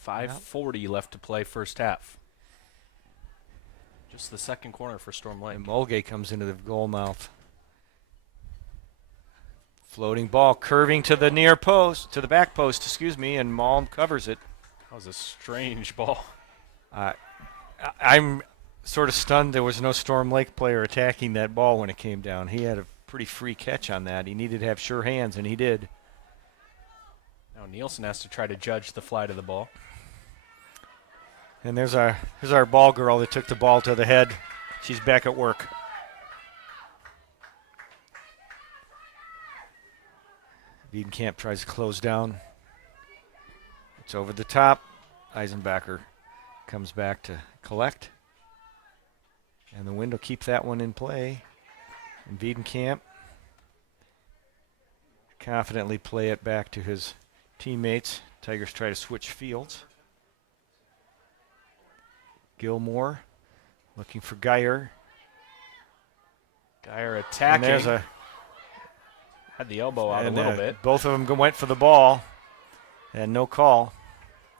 5:40 left to play first half. Just the second corner for Storm Lake. And Mulgay comes into the goal mouth. Floating ball curving to the near post, to the back post, excuse me, and Malm covers it. That was a strange ball. I'm sort of stunned there was no Storm Lake player attacking that ball when it came down. He had a pretty free catch on that. He needed to have sure hands, and he did. Now Nielsen has to try to judge the flight of the ball. And there's our ball girl that took the ball to the head. She's back at work. Wiedenkamp tries to close down. It's over the top. Eisenbacher comes back to collect. And the wind will keep that one in play. And Wiedenkamp confidently play it back to his teammates. Tigers try to switch fields. Gilmore looking for Geyer. Geyer attacking. And there's had the elbow out a little bit. Both of them went for the ball, and no call.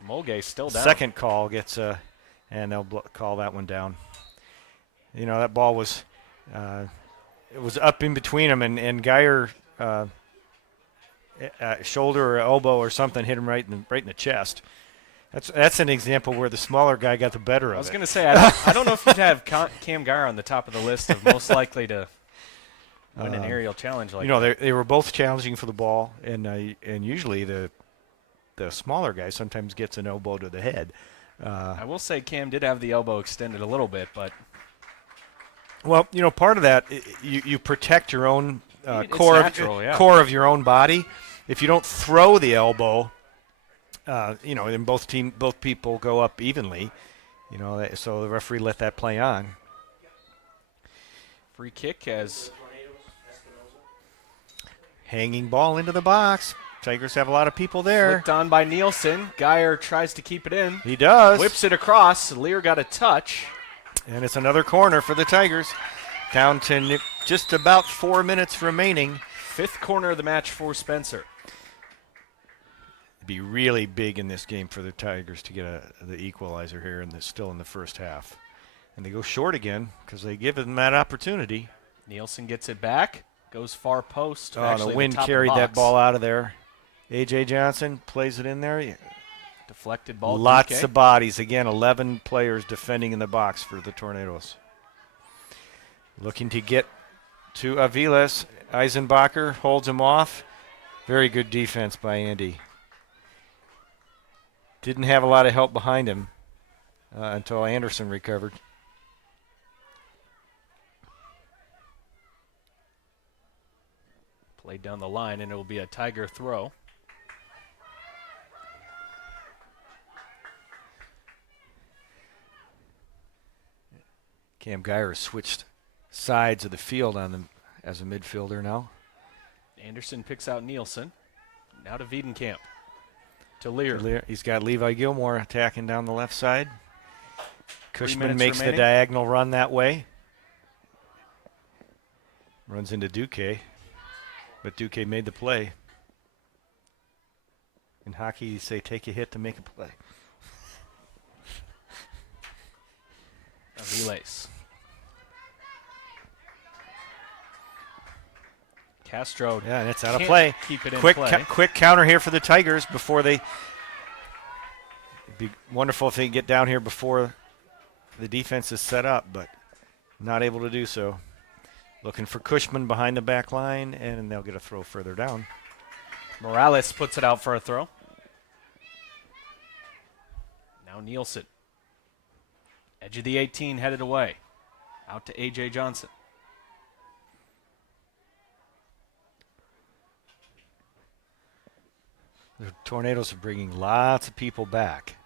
Mulgay still down. Second call gets and they'll call that one down. You know, that ball was it was up in between them, and Geyer shoulder or elbow or something hit him right in the chest. That's an example where the smaller guy got the better of it. I was going to say, I don't know if you'd have Cam Geyer on the top of the list of most likely to win an aerial challenge like that. They were both challenging for the ball, and usually the smaller guy sometimes gets an elbow to the head. I will say Cam did have the elbow extended a little bit, but well, you know, part of that you protect your own core natural, core of your own body. if you don't throw the elbow, and both people go up evenly, so the referee let that play on. Free kick as hanging ball into the box. Tigers have a lot of people there. Flicked on by Nielsen. Geyer tries to keep it in. He does. Whips it across. Lear got a touch. And it's another corner for the Tigers. Down to just about 4 minutes remaining. 5th corner of the match for Spencer. It'd be really big in this game for the Tigers to get the equalizer here, and still in the first half. And they go short again because they give them that opportunity. Nielsen gets it back. Goes far post. Oh, the wind carried that ball out of there. A.J. Johnson plays it in there. Deflected ball. Lots of bodies. Again, 11 players defending in the box for the Tornadoes. Looking to get to Aviles. Eisenbacher holds him off. Very good defense by Andy. Didn't have a lot of help behind him until Anderson recovered. Played down the line, and it will be a Tiger throw. Cam Geyer switched sides of the field on them as a midfielder now. Anderson picks out Nielsen. Now to Wiedenkamp. To Lear. He's got Levi Gilmore attacking down the left side. Cushman makes remaining. the diagonal run that way. Runs into Duque. But Duque made the play. In hockey, you say take a hit to make a play. Aviles. Castro. Yeah, and it's out of play. Keep it in quick play. Quick counter here for the Tigers before they. It'd be wonderful if they could get down here before the defense is set up, but not able to do so. Looking for Cushman behind the back line, and they'll get a throw further down. Morales puts it out for a throw. Now Nielsen. Edge of the 18 headed away. Out to A.J. Johnson. The Tornadoes are bringing lots of people back.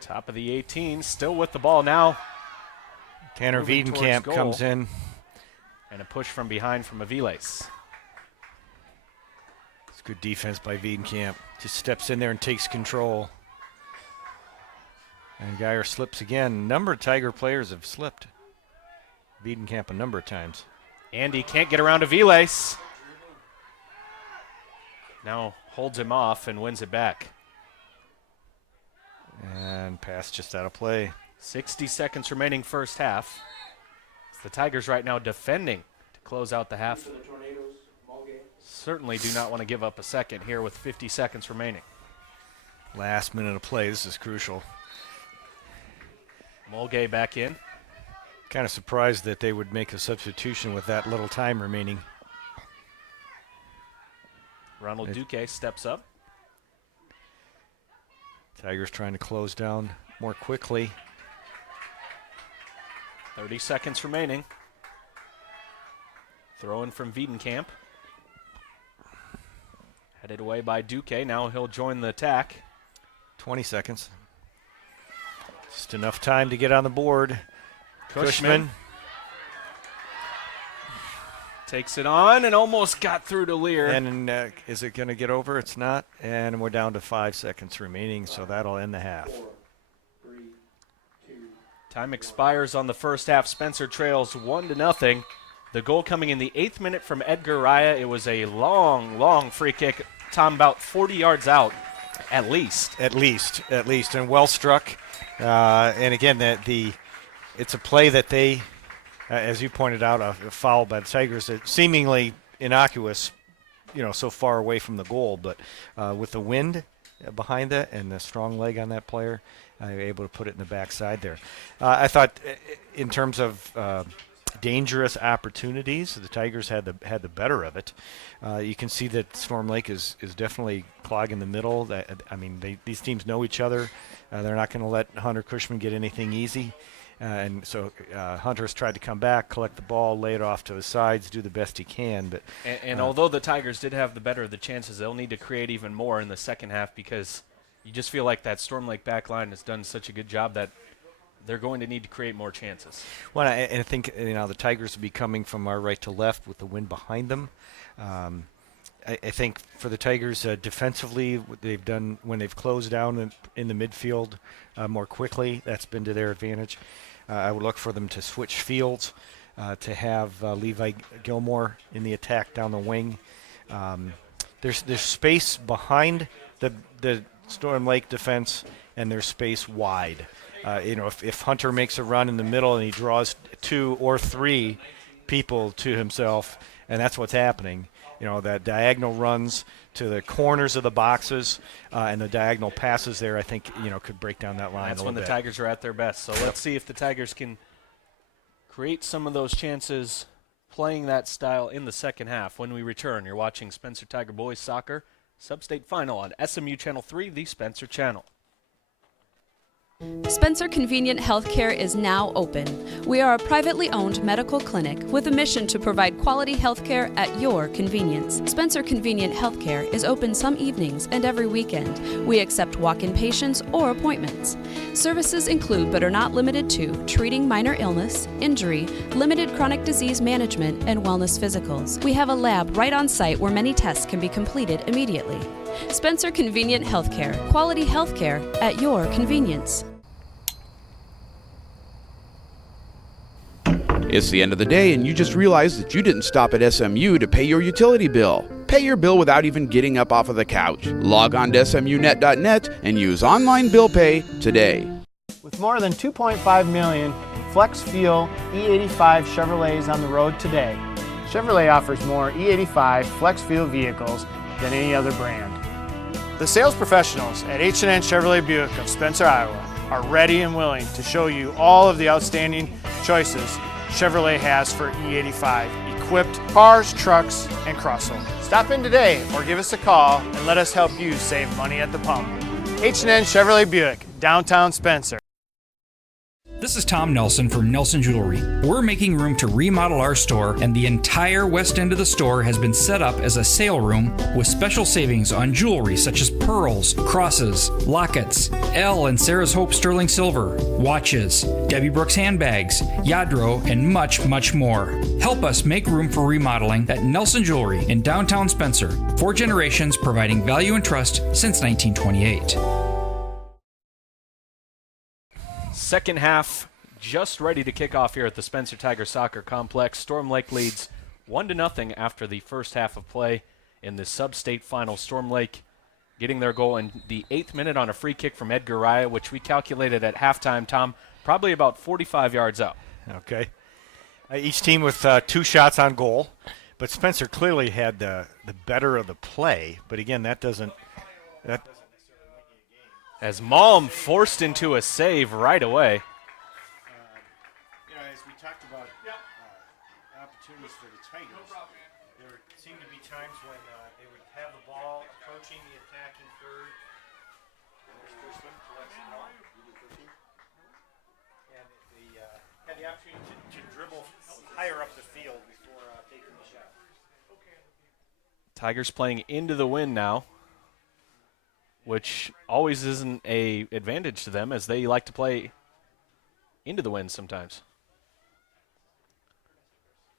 Top of the 18, still with the ball now. Tanner Wiedenkamp comes in. And a push from behind from Aviles. It's good defense by Wiedenkamp. Just steps in there and takes control. And Geyer slips again. A number of Tiger players have slipped. Wiedenkamp a number of times. Andy can't get around Aviles. Now holds him off and wins it back. And pass just out of play. 60 seconds remaining first half. It's the Tigers right now defending to close out the half. Certainly do not want to give up a second here with 50 seconds remaining. Last minute of play. This is crucial. Mulgay back in. Kind of surprised that they would make a substitution with that little time remaining. Ronald Duque steps up. Tigers trying to close down more quickly. 30 seconds remaining. Throw in from Wiedenkamp. Headed away by Duque. Now he'll join the attack. 20 seconds. Just enough time to get on the board. Cushman. Takes it on and almost got through to Lear. And is it going to get over? It's not. And we're down to 5 seconds remaining, so that'll end the half. Time expires on the first half. Spencer trails 1-0. The goal coming in the 8th minute from Edgar Raya. It was a long free kick. Tom, about 40 yards out, at least. At least, and well struck. And again, it's a play that they, as you pointed out, a foul by the Tigers, that seemingly innocuous, so far away from the goal. But with the wind behind that and the strong leg on that player, able to put it in the backside there. I thought in terms of dangerous opportunities, the Tigers had the better of it. You can see that Storm Lake is definitely clogging the middle. These teams know each other. They're not going to let Hunter Cushman get anything easy. And so Hunter's tried to come back, collect the ball, lay it off to the sides, do the best he can. But and although the Tigers did have the better of the chances, they'll need to create even more in the second half because you just feel like that Storm Lake back line has done such a good job that they're going to need to create more chances. Well, I think the Tigers will be coming from our right to left with the wind behind them. I think for the Tigers defensively, what they've done when they've closed down in the midfield more quickly, that's been to their advantage. I would look for them to switch fields, to have Levi Gilmore in the attack down the wing. There's space behind the Storm Lake defense, and there's space wide. If Hunter makes a run in the middle and he draws 2 or 3 people to himself, and that's what's happening. That diagonal runs to the corners of the boxes and the diagonal passes there, I think, could break down that line. That's a when little the bit. Tigers are at their best. So let's see if the Tigers can create some of those chances playing that style in the second half. When we return, you're watching Spencer Tiger Boys Soccer Substate Final on SMU Channel 3, the Spencer Channel. Spencer Convenient Healthcare is now open. We are a privately owned medical clinic with a mission to provide quality healthcare at your convenience. Spencer Convenient Healthcare is open some evenings and every weekend. We accept walk-in patients or appointments. Services include but are not limited to treating minor illness, injury, limited chronic disease management, and wellness physicals. We have a lab right on site where many tests can be completed immediately. Spencer Convenient Healthcare. Quality healthcare at your convenience. It's the end of the day and you just realized that you didn't stop at SMU to pay your utility bill. Pay your bill without even getting up off of the couch. Log on to SMUnet.net and use online bill pay today. With more than 2.5 million Flex Fuel E85 Chevrolets on the road today, Chevrolet offers more E85 Flex Fuel vehicles than any other brand. The sales professionals at H&N Chevrolet Buick of Spencer, Iowa are ready and willing to show you all of the outstanding choices Chevrolet has for E85 equipped cars, trucks, and crossovers. Stop in today or give us a call and let us help you save money at the pump. H&N Chevrolet Buick, downtown Spencer. This is Tom Nelson from Nelson Jewelry. We're making room to remodel our store, and the entire west end of the store has been set up as a sale room with special savings on jewelry such as pearls, crosses, lockets, Elle and Sarah's Hope sterling silver, watches, Debbie Brooks handbags, Yadro, and much, much more. Help us make room for remodeling at Nelson Jewelry in downtown Spencer. 4 generations providing value and trust since 1928. Second half just ready to kick off here at the Spencer Tiger Soccer Complex. Storm Lake leads 1-0 after the first half of play in the Substate Final. Storm Lake getting their goal in the 8th minute on a free kick from Edgar Raya, which we calculated at halftime, Tom, probably about 45 yards out. Okay. Each team with 2 shots on goal, but Spencer clearly had the better of the play. But again, that doesn't as Malm forced into a save right away. As we talked about opportunities for the Tigers, there seemed to be times when they would have the ball approaching the attacking third. And they had the opportunity to dribble higher up the field before taking the shot. Tigers playing into the wind now, which always isn't a advantage to them as they like to play into the wind sometimes.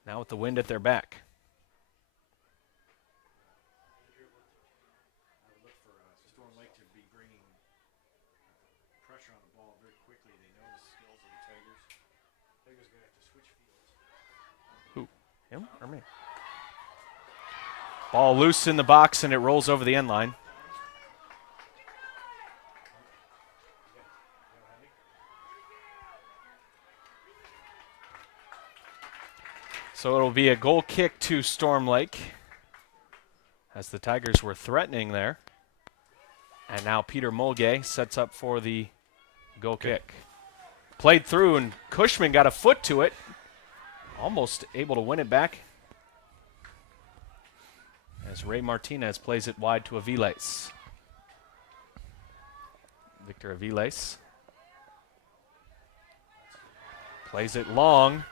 Now with the wind at their back. I would look for Storm Lake to be bringing pressure on the ball very quickly. They know the skills of the Tigers. Tigers are going to have to switch fields. Who? Him or me? Ball loose in the box and it rolls over the end line. So it'll be a goal kick to Storm Lake as the Tigers were threatening there. And now Peter Mulgay sets up for the goal kick. Played through, and Cushman got a foot to it. Almost able to win it back. As Ray Martinez plays it wide to Aviles. Victor Aviles plays it long.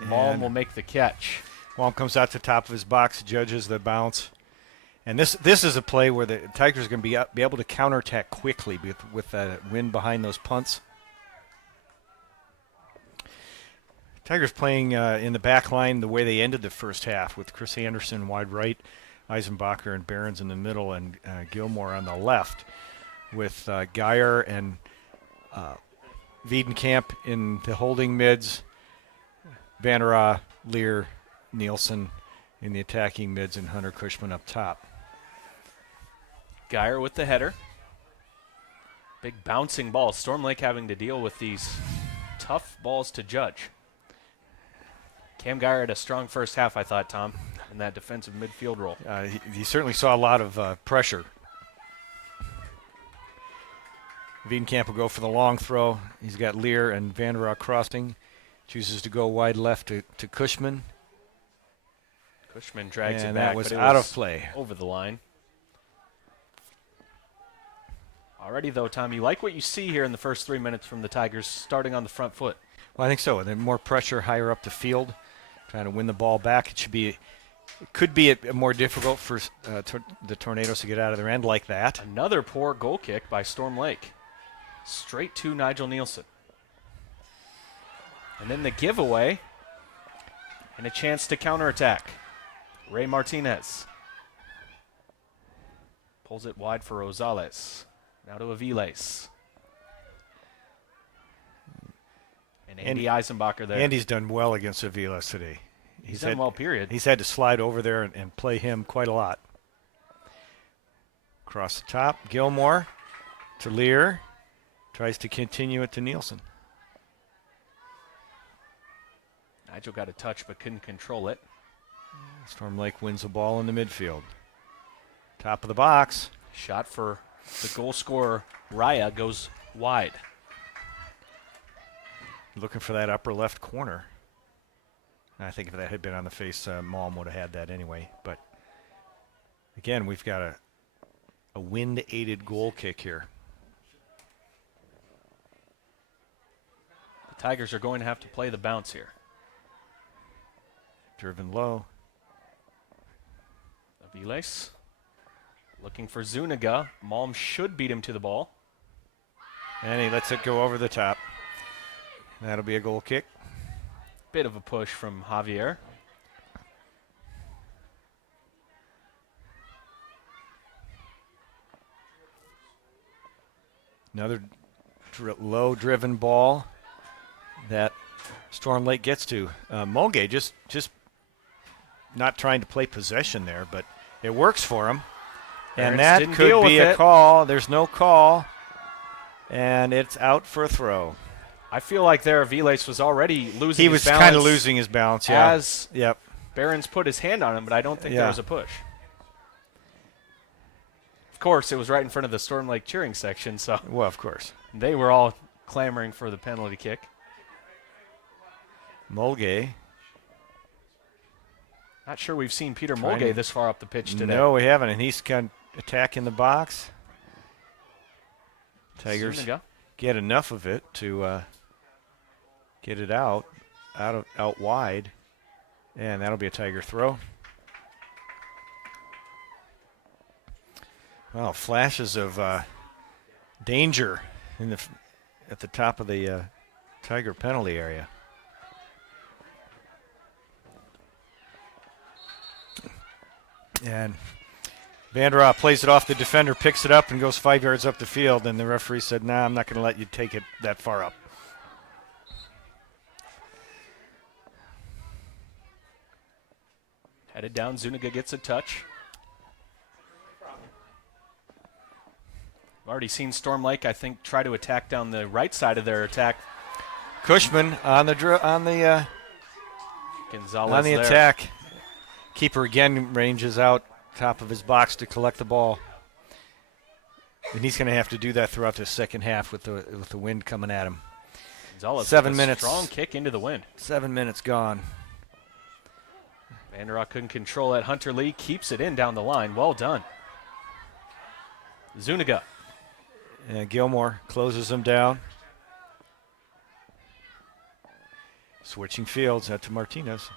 Malm will make the catch. Malm comes out to the top of his box, judges the bounce. And this is a play where the Tigers are going to be able to counterattack quickly with the wind behind those punts. Tigers playing in the back line the way they ended the first half, with Chris Anderson wide right, Eisenbacher and Behrens in the middle, and Gilmore on the left, with Geyer and Wiedenkamp in the holding mids, Vandera, Lear, Nielsen in the attacking mids, and Hunter Cushman up top. Geyer with the header. Big bouncing ball. Storm Lake having to deal with these tough balls to judge. Cam Geyer had a strong first half, I thought, Tom, in that defensive midfield role. He certainly saw a lot of pressure. Wiedenkamp will go for the long throw. He's got Lear and Vandera crossing. Chooses to go wide left to Cushman. Cushman drags and it back, that was but it out was of play. Over the line. Already, though, Tom, you like what you see here in the first 3 minutes from the Tigers starting on the front foot. Well, I think so. Then more pressure higher up the field, trying to win the ball back. It could be more difficult for the Tornadoes to get out of their end like that. Another poor goal kick by Storm Lake. Straight to Nigel Nielsen. And then the giveaway and a chance to counterattack. Ray Martinez pulls it wide for Rosales. Now to Aviles. And Andy Eisenbacher there. Andy's done well against Aviles today. He's done well, period. He's had to slide over there and play him quite a lot. Across the top, Gilmore to Lear. Tries to continue it to Nielsen. Nigel got a touch but couldn't control it. Storm Lake wins the ball in the midfield. Top of the box. Shot for the goal scorer, Raya, goes wide. Looking for that upper left corner. I think if that had been on the face, Malm would have had that anyway. But again, we've got a wind-aided goal kick here. The Tigers are going to have to play the bounce here. Driven low. Aviles looking for Zuniga. Malm should beat him to the ball. And he lets it go over the top. That'll be a goal kick. Bit of a push from Javier. Another low driven ball that Storm Lake gets to. Mulgay just not trying to play possession there, but it works for him. And that could be a call. There's no call. And it's out for a throw. I feel like there Aviles was already losing his balance. He was kind of losing his balance, yeah. As Behrens put his hand on him, but I don't think there was a push. Of course, it was right in front of the Storm Lake cheering section. So well, of course. They were all clamoring for the penalty kick. Mulgay. Not sure we've seen Peter Mulgay this far up the pitch today. No, we haven't, and he's got attack in the box. Tigers get enough of it to get it out wide, and that'll be a Tiger throw. Well, flashes of danger at the top of the Tiger penalty area. And Vandera plays it off the defender, picks it up, and goes 5 yards up the field. And the referee said, "Nah, I'm not going to let you take it that far up." Headed down, Zuniga gets a touch. I've already seen Storm Lake, I think, try to attack down the right side of their attack. Cushman on the Gonzalez on the there. attack. Keeper again ranges out top of his box to collect the ball. And he's going to have to do that throughout the second half with the wind coming at him. Gonzalez 7 with a minutes. Strong kick into the wind. 7 minutes gone. Vanderrock couldn't control it. Hunter Lee keeps it in down the line. Well done. Zuniga. And Gilmore closes him down. Switching fields out to Martinez.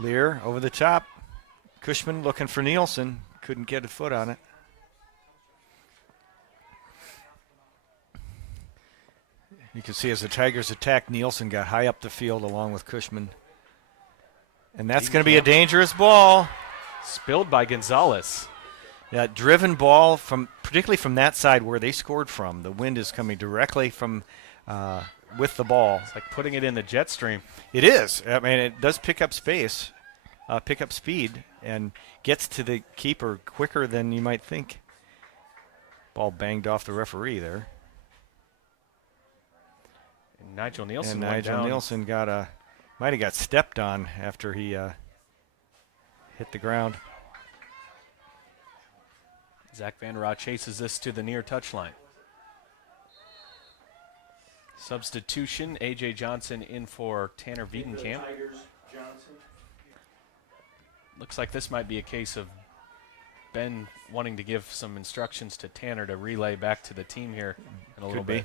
Lear over the top. Cushman looking for Nielsen. Couldn't get a foot on it. You can see as the Tigers attacked, Nielsen got high up the field along with Cushman. And that's going to be a dangerous ball. Spilled by Gonzalez. That driven ball, particularly from that side where they scored from. The wind is coming directly from with the ball. It's like putting it in the jet stream. It is. I mean, it does pick up space, pick up speed, and gets to the keeper quicker than you might think. Ball banged off the referee there. And Nigel Nielsen and went Nigel down. Nielsen might have got stepped on after he hit the ground. Zach Vanderrock chases this to the near touchline. Substitution, A.J. Johnson in for Tanner Wiedenkamp. Looks like this might be a case of Ben wanting to give some instructions to Tanner to relay back to the team here in a little bit.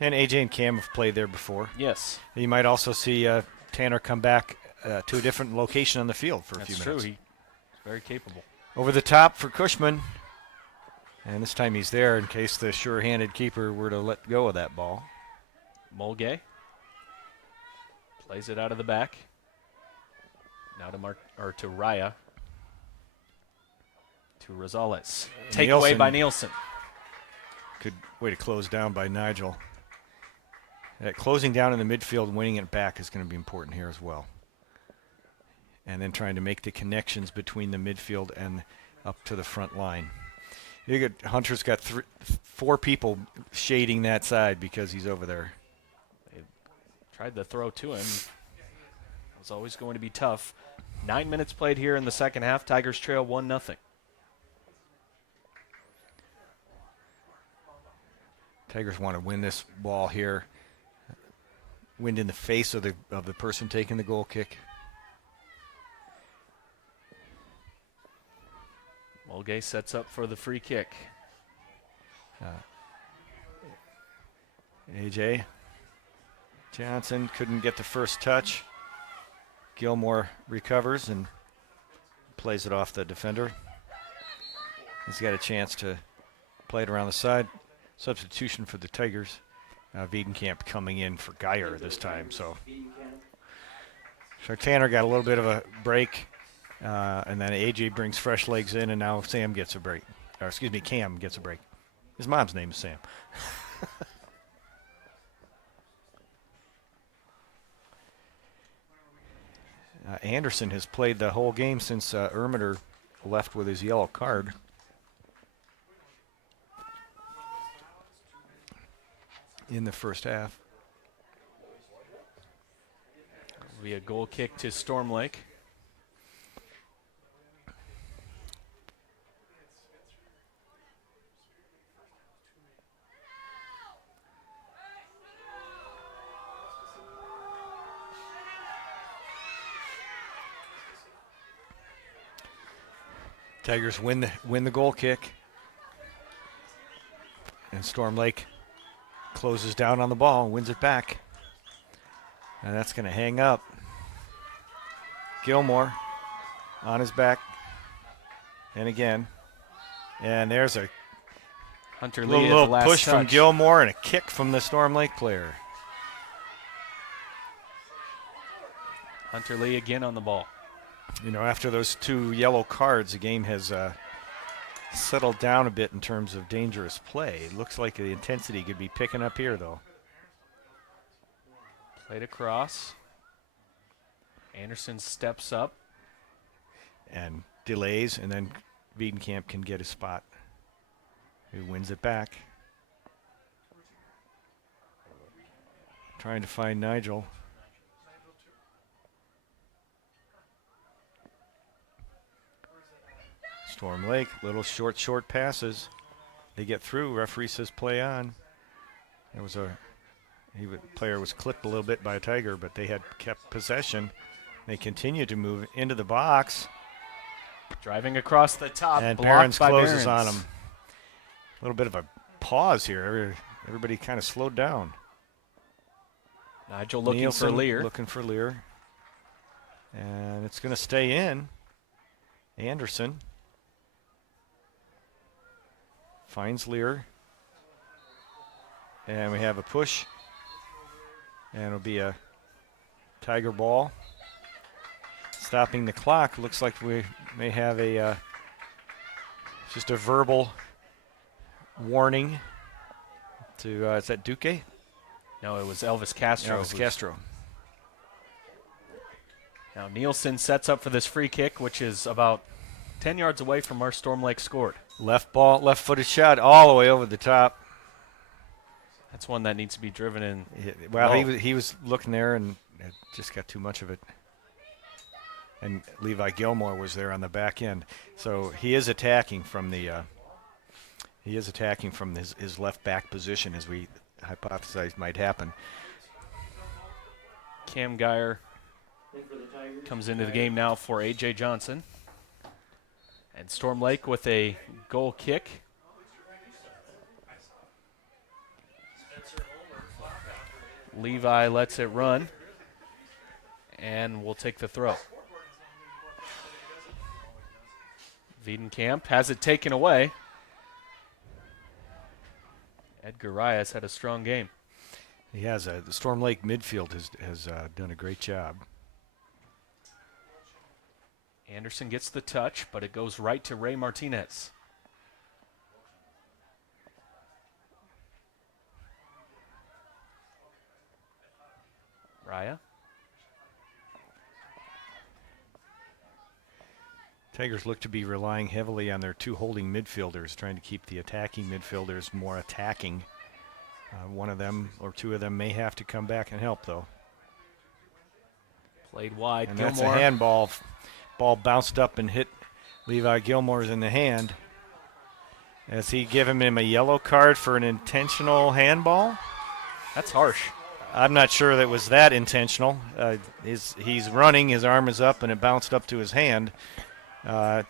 And A.J. and Cam have played there before. Yes. You might also see Tanner come back to a different location on the field for a few minutes. That's true. He's very capable. Over the top for Cushman. And this time he's there in case the sure-handed keeper were to let go of that ball. Mulgay plays it out of the back. Now to Raya. To Rosales. Take away by Nielsen. Good way to close down by Nigel. Closing down in the midfield, winning it back is going to be important here as well. And then trying to make the connections between the midfield and up to the front line. Hunter's got 4 people shading that side because he's over there. They tried to throw to him. It was always going to be tough. 9 minutes played here in the second half. Tigers trail 1-0. Tigers want to win this ball here. Wind in the face of the person taking the goal kick. Mulgay sets up for the free kick. A.J. Johnson couldn't get the first touch. Gilmore recovers and plays it off the defender. He's got a chance to play it around the side. Substitution for the Tigers. Wiedenkamp coming in for Geyer this time. So Tanner got a little bit of a break. And then A.J. brings fresh legs in, and now Sam gets a break. Or excuse me, Cam gets a break. His mom's name is Sam. Anderson has played the whole game since Ermiter left with his yellow card. In the first half. Will be a goal kick to Storm Lake. Tigers win the goal kick. And Storm Lake closes down on the ball and wins it back. And that's going to hang up. Gilmore on his back. And again. And there's a Hunter Lee little last push touch from Gilmore and a kick from the Storm Lake player. Hunter Lee again on the ball. You know, after those 2 yellow cards, the game has settled down a bit in terms of dangerous play. It looks like the intensity could be picking up here, though. Played across. Anderson steps up. And delays, and then Wiedenkamp can get his spot. who wins it back. Trying to find Nigel. Storm Lake, little short passes. They get through. Referee says play on. There was player was clipped a little bit by a Tiger, but they had kept possession. They continue to move into the box. Driving across the top, and blocked Barons by closes Barons. on him. A little bit of a pause here. Everybody kind of slowed down. Nigel looking Nielsen for Lear. Looking for Lear. And it's going to stay in. Anderson finds Lear. And we have a push. And it'll be a Tiger ball. Stopping the clock. Looks like we may have just a verbal warning to, is that Duque? No, it was Elvis Castro. Elvis Castro. Now Nielsen sets up for this free kick, which is about 10 yards away from where Storm Lake scored. Left-footed shot all the way over the top. That's one that needs to be driven in. Well, he was looking there and it just got too much of it. And Levi Gilmore was there on the back end, so he is attacking from his left back position, as we hypothesized might happen. Cam Geyer comes into the game now for A.J. Johnson. And Storm Lake with a goal kick. Levi lets it run. And we'll take the throw. Wiedenkamp has it taken away. Edgar Reyes had a strong game. He has. The Storm Lake midfield has done a great job. Anderson gets the touch, but it goes right to Ray Martinez. Raya. Tigers look to be relying heavily on their two holding midfielders, trying to keep the attacking midfielders more attacking. One of them or two of them may have to come back and help, though. Played wide. And Gilmore. that's a handball. Ball bounced up and hit Levi Gilmore's in the hand. Has he given him a yellow card for an intentional handball? That's harsh. I'm not sure that was that intentional. He's running, his arm is up, and it bounced up to his hand. I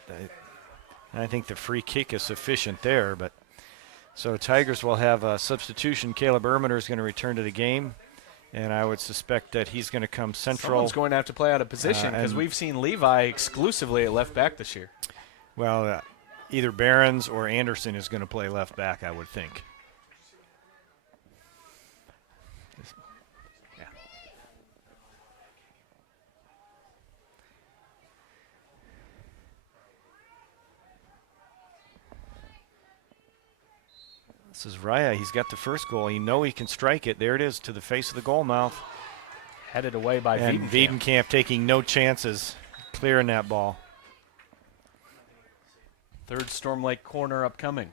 think the free kick is sufficient there. But so Tigers will have a substitution. Caleb Erminer is going to return to the game, and I would suspect that he's going to come central. Someone's going to have to play out of position because we've seen Levi exclusively at left back this year. Well, either Barons or Anderson is going to play left back, I would think. This is Raya. He's got the first goal. You know he can strike it. There it is to the face of the goal mouth. Headed away by and Wiedenkamp. Wiedenkamp taking no chances clearing that ball. Third Storm Lake corner upcoming.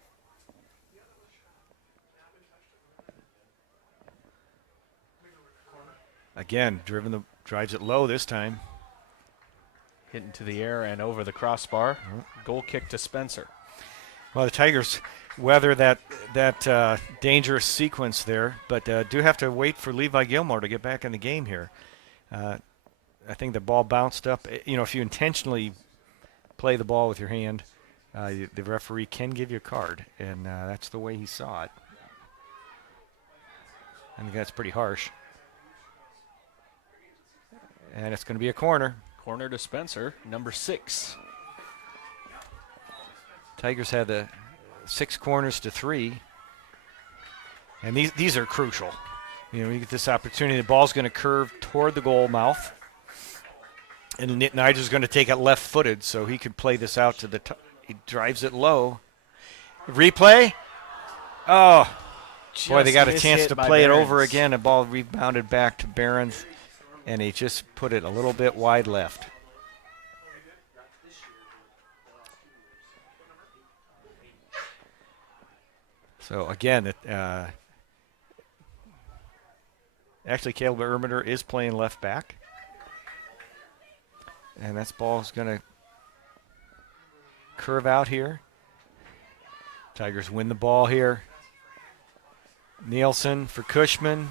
Again, drives it low this time. Hit into the air and over the crossbar. Goal kick to Spencer. Well, the Tigers weather that dangerous sequence there, but do have to wait for Levi Gilmore to get back in the game here. I think the ball bounced up. You know, if you intentionally play the ball with your hand, the referee can give you a card, and that's the way he saw it. I think that's pretty harsh. And it's going to be a corner. Corner to Spencer, number 6. Tigers had the 6 corners to 3. And these are crucial. You know, you get this opportunity. The ball's going to curve toward the goal mouth. And Nigel's going to take it left-footed, so he could play this out to the top. He drives it low. Replay. Oh, boy, they got a chance to play it over again. The ball rebounded back to Barons, and he just put it a little bit wide left. So again, actually Caleb Ermitter is playing left back. And that ball is going to curve out here. Tigers win the ball here. Nielsen for Cushman.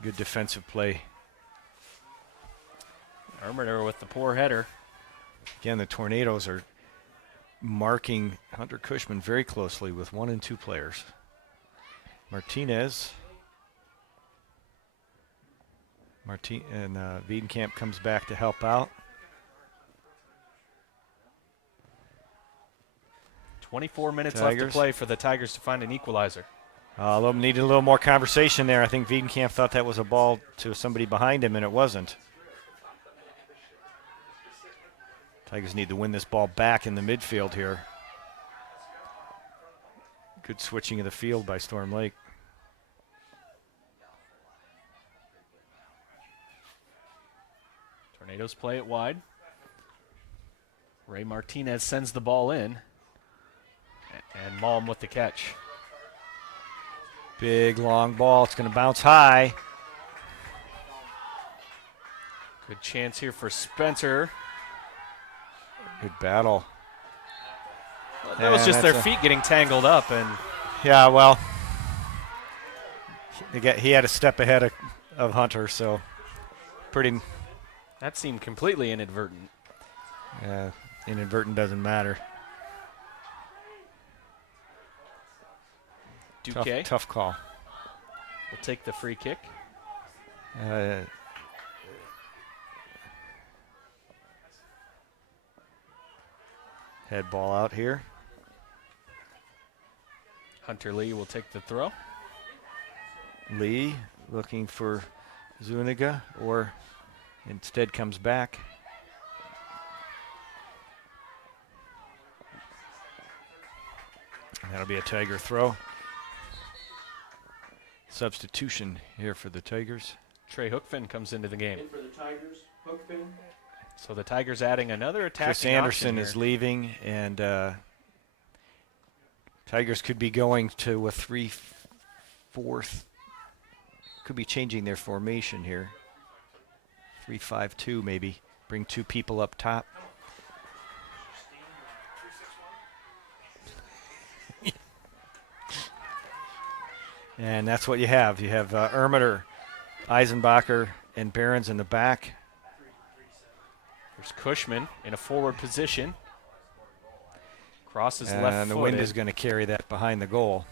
Good defensive play. Ermitter with the poor header. Again, the Tornadoes are marking Hunter Cushman very closely with 1 and 2 players. Martinez. And Wiedenkamp comes back to help out. 24 minutes left to play for the Tigers to find an equalizer. Needed a little more conversation there. I think Wiedenkamp thought that was a ball to somebody behind him, and it wasn't. Tigers need to win this ball back in the midfield here. Good switching of the field by Storm Lake. Tornadoes play it wide. Ray Martinez sends the ball in. And Malm with the catch. Big, long ball. It's going to bounce high. Good chance here for Spencer. Good battle. That was just their feet getting tangled up. Yeah, well, he had a step ahead of Hunter, so pretty. That seemed completely inadvertent. Yeah, inadvertent doesn't matter. Duque. Tough call. We'll take the free kick. Head ball out here. Hunter Lee will take the throw. Lee looking for Zuniga, or instead comes back. And that'll be a Tiger throw. Substitution here for the Tigers. Trey Hookfin comes into the game. In for the Tigers, Hookfin. So the Tigers adding another attacking Chris Anderson option is here. leaving, and Tigers could be going to a 3-4. Could be changing their formation here. 3-5-2 maybe. Bring 2 people up top. And that's what you have. You have Ermitter, Eisenbacher, and Behrens in the back. There's Cushman in a forward position. Crosses left And the footed. wind is going to carry that behind the goal.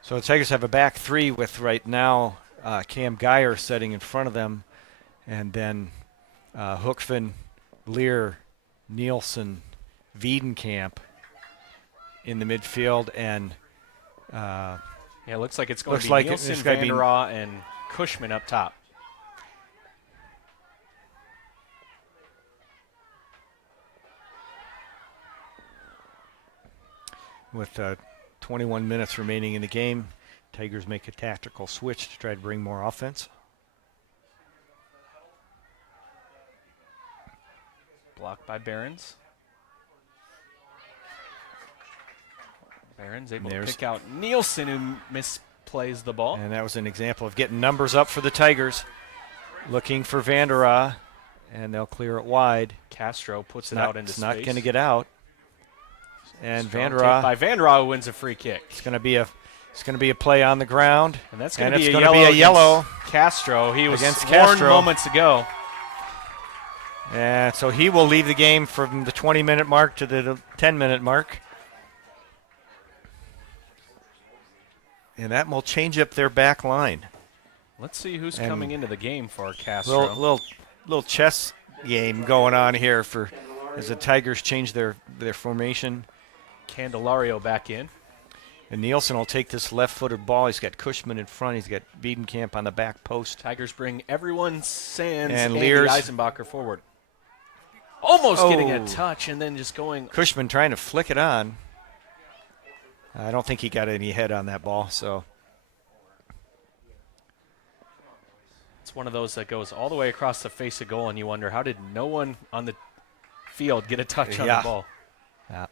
So the Tigers have a back 3 with right now Cam Geyer setting in front of them. And then Hookfin, Lear, Nielsen, Wiedenkamp in the midfield. And yeah, it looks like it's going to be Nielsen, Van der Raa, and Cushman up top. With 21 minutes remaining in the game, Tigers make a tactical switch to try to bring more offense. Blocked by Behrens. Behrens able to pick out Nielsen, who misplays the ball. And that was an example of getting numbers up for the Tigers. Looking for Van der Raa, and they'll clear it wide. Castro puts it out into space. It's not going to get out. And Strong Van der Raa take by Van der Raa, who wins a free kick. It's going to be a play on the ground, and that's going to be a yellow. Castro. He was against warned Castro moments ago. And so he will leave the game from the 20-minute mark to the 10-minute mark. And that will change up their back line. Let's see who's coming into the game for Castro. Little chess game going on here as the Tigers change their formation. Candelario back in. And Nielsen will take this left-footed ball. He's got Cushman in front. He's got Wiedenkamp on the back post. Tigers bring everyone sans and Andy Eisenbacher forward. Almost getting a touch and then just going. Cushman trying to flick it on. I don't think he got any head on that ball, so. It's one of those that goes all the way across the face of goal, and you wonder, how did no one on the field get a touch on the ball? Yeah.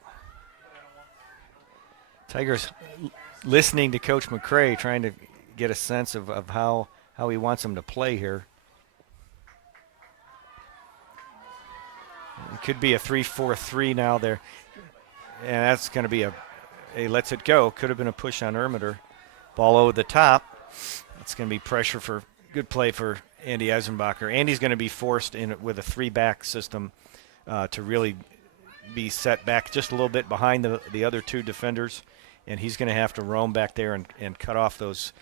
Tigers listening to Coach McCray, trying to get a sense of how he wants them to play here. It could be a 3-4-3 now there. And that's going to be a lets it go. Could have been a push on Ermiter. Ball over the top. That's going to be pressure for good play for Andy Eisenbacher. Andy's going to be forced in with a 3-back system to really be set back just a little bit behind the other 2 defenders. And he's going to have to roam back there and cut off those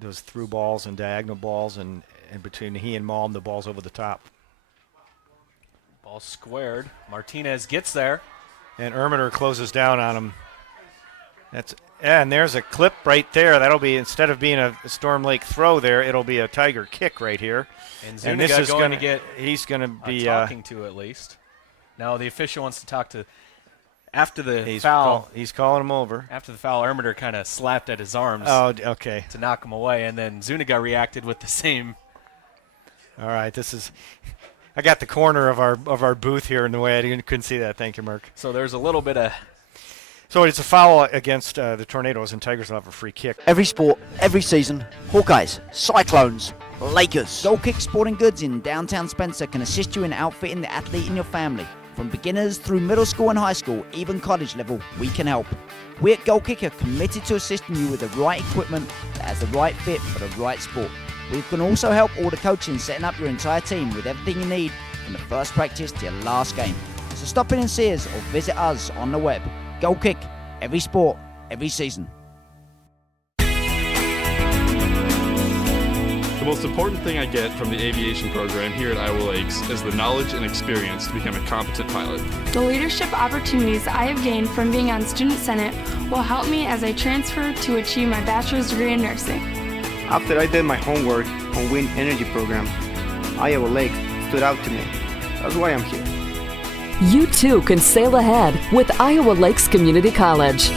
through balls and diagonal balls. And between he and Malm, the ball's over the top. Ball squared. Martinez gets there. And Ermiter closes down on him. And there's a clip right there. That'll be, instead of being a Storm Lake throw there, it'll be a Tiger kick right here. And Zuniga this is going to get he's going to be talking to at least. Now the official wants to talk to after the he's foul. He's calling him over. After the foul, Ermiter kind of slapped at his arms. Oh, okay. To knock him away, and then Zuniga reacted with the same. All right, this is. I got the corner of our booth here in the way. I couldn't see that. Thank you, Mark. So there's a little bit of. So it's a foul against the Tornadoes, and Tigers will have a free kick. Every sport, every season, Hawkeyes, Cyclones, Lakers. Goal Kick Sporting Goods in downtown Spencer can assist you in outfitting the athlete in your family. From beginners through middle school and high school, even college level, we can help. We at Goal Kick are committed to assisting you with the right equipment that has the right fit for the right sport. We can also help all the coaching setting up your entire team with everything you need from the first practice to your last game. So stop in and see us or visit us on the web. Goal Kick, every sport, every season. The most important thing I get from the aviation program here at Iowa Lakes is the knowledge and experience to become a competent pilot. The leadership opportunities I have gained from being on Student Senate will help me as I transfer to achieve my bachelor's degree in nursing. After I did my homework on wind energy program, Iowa Lakes stood out to me. That's why I'm here. You too can sail ahead with Iowa Lakes Community College.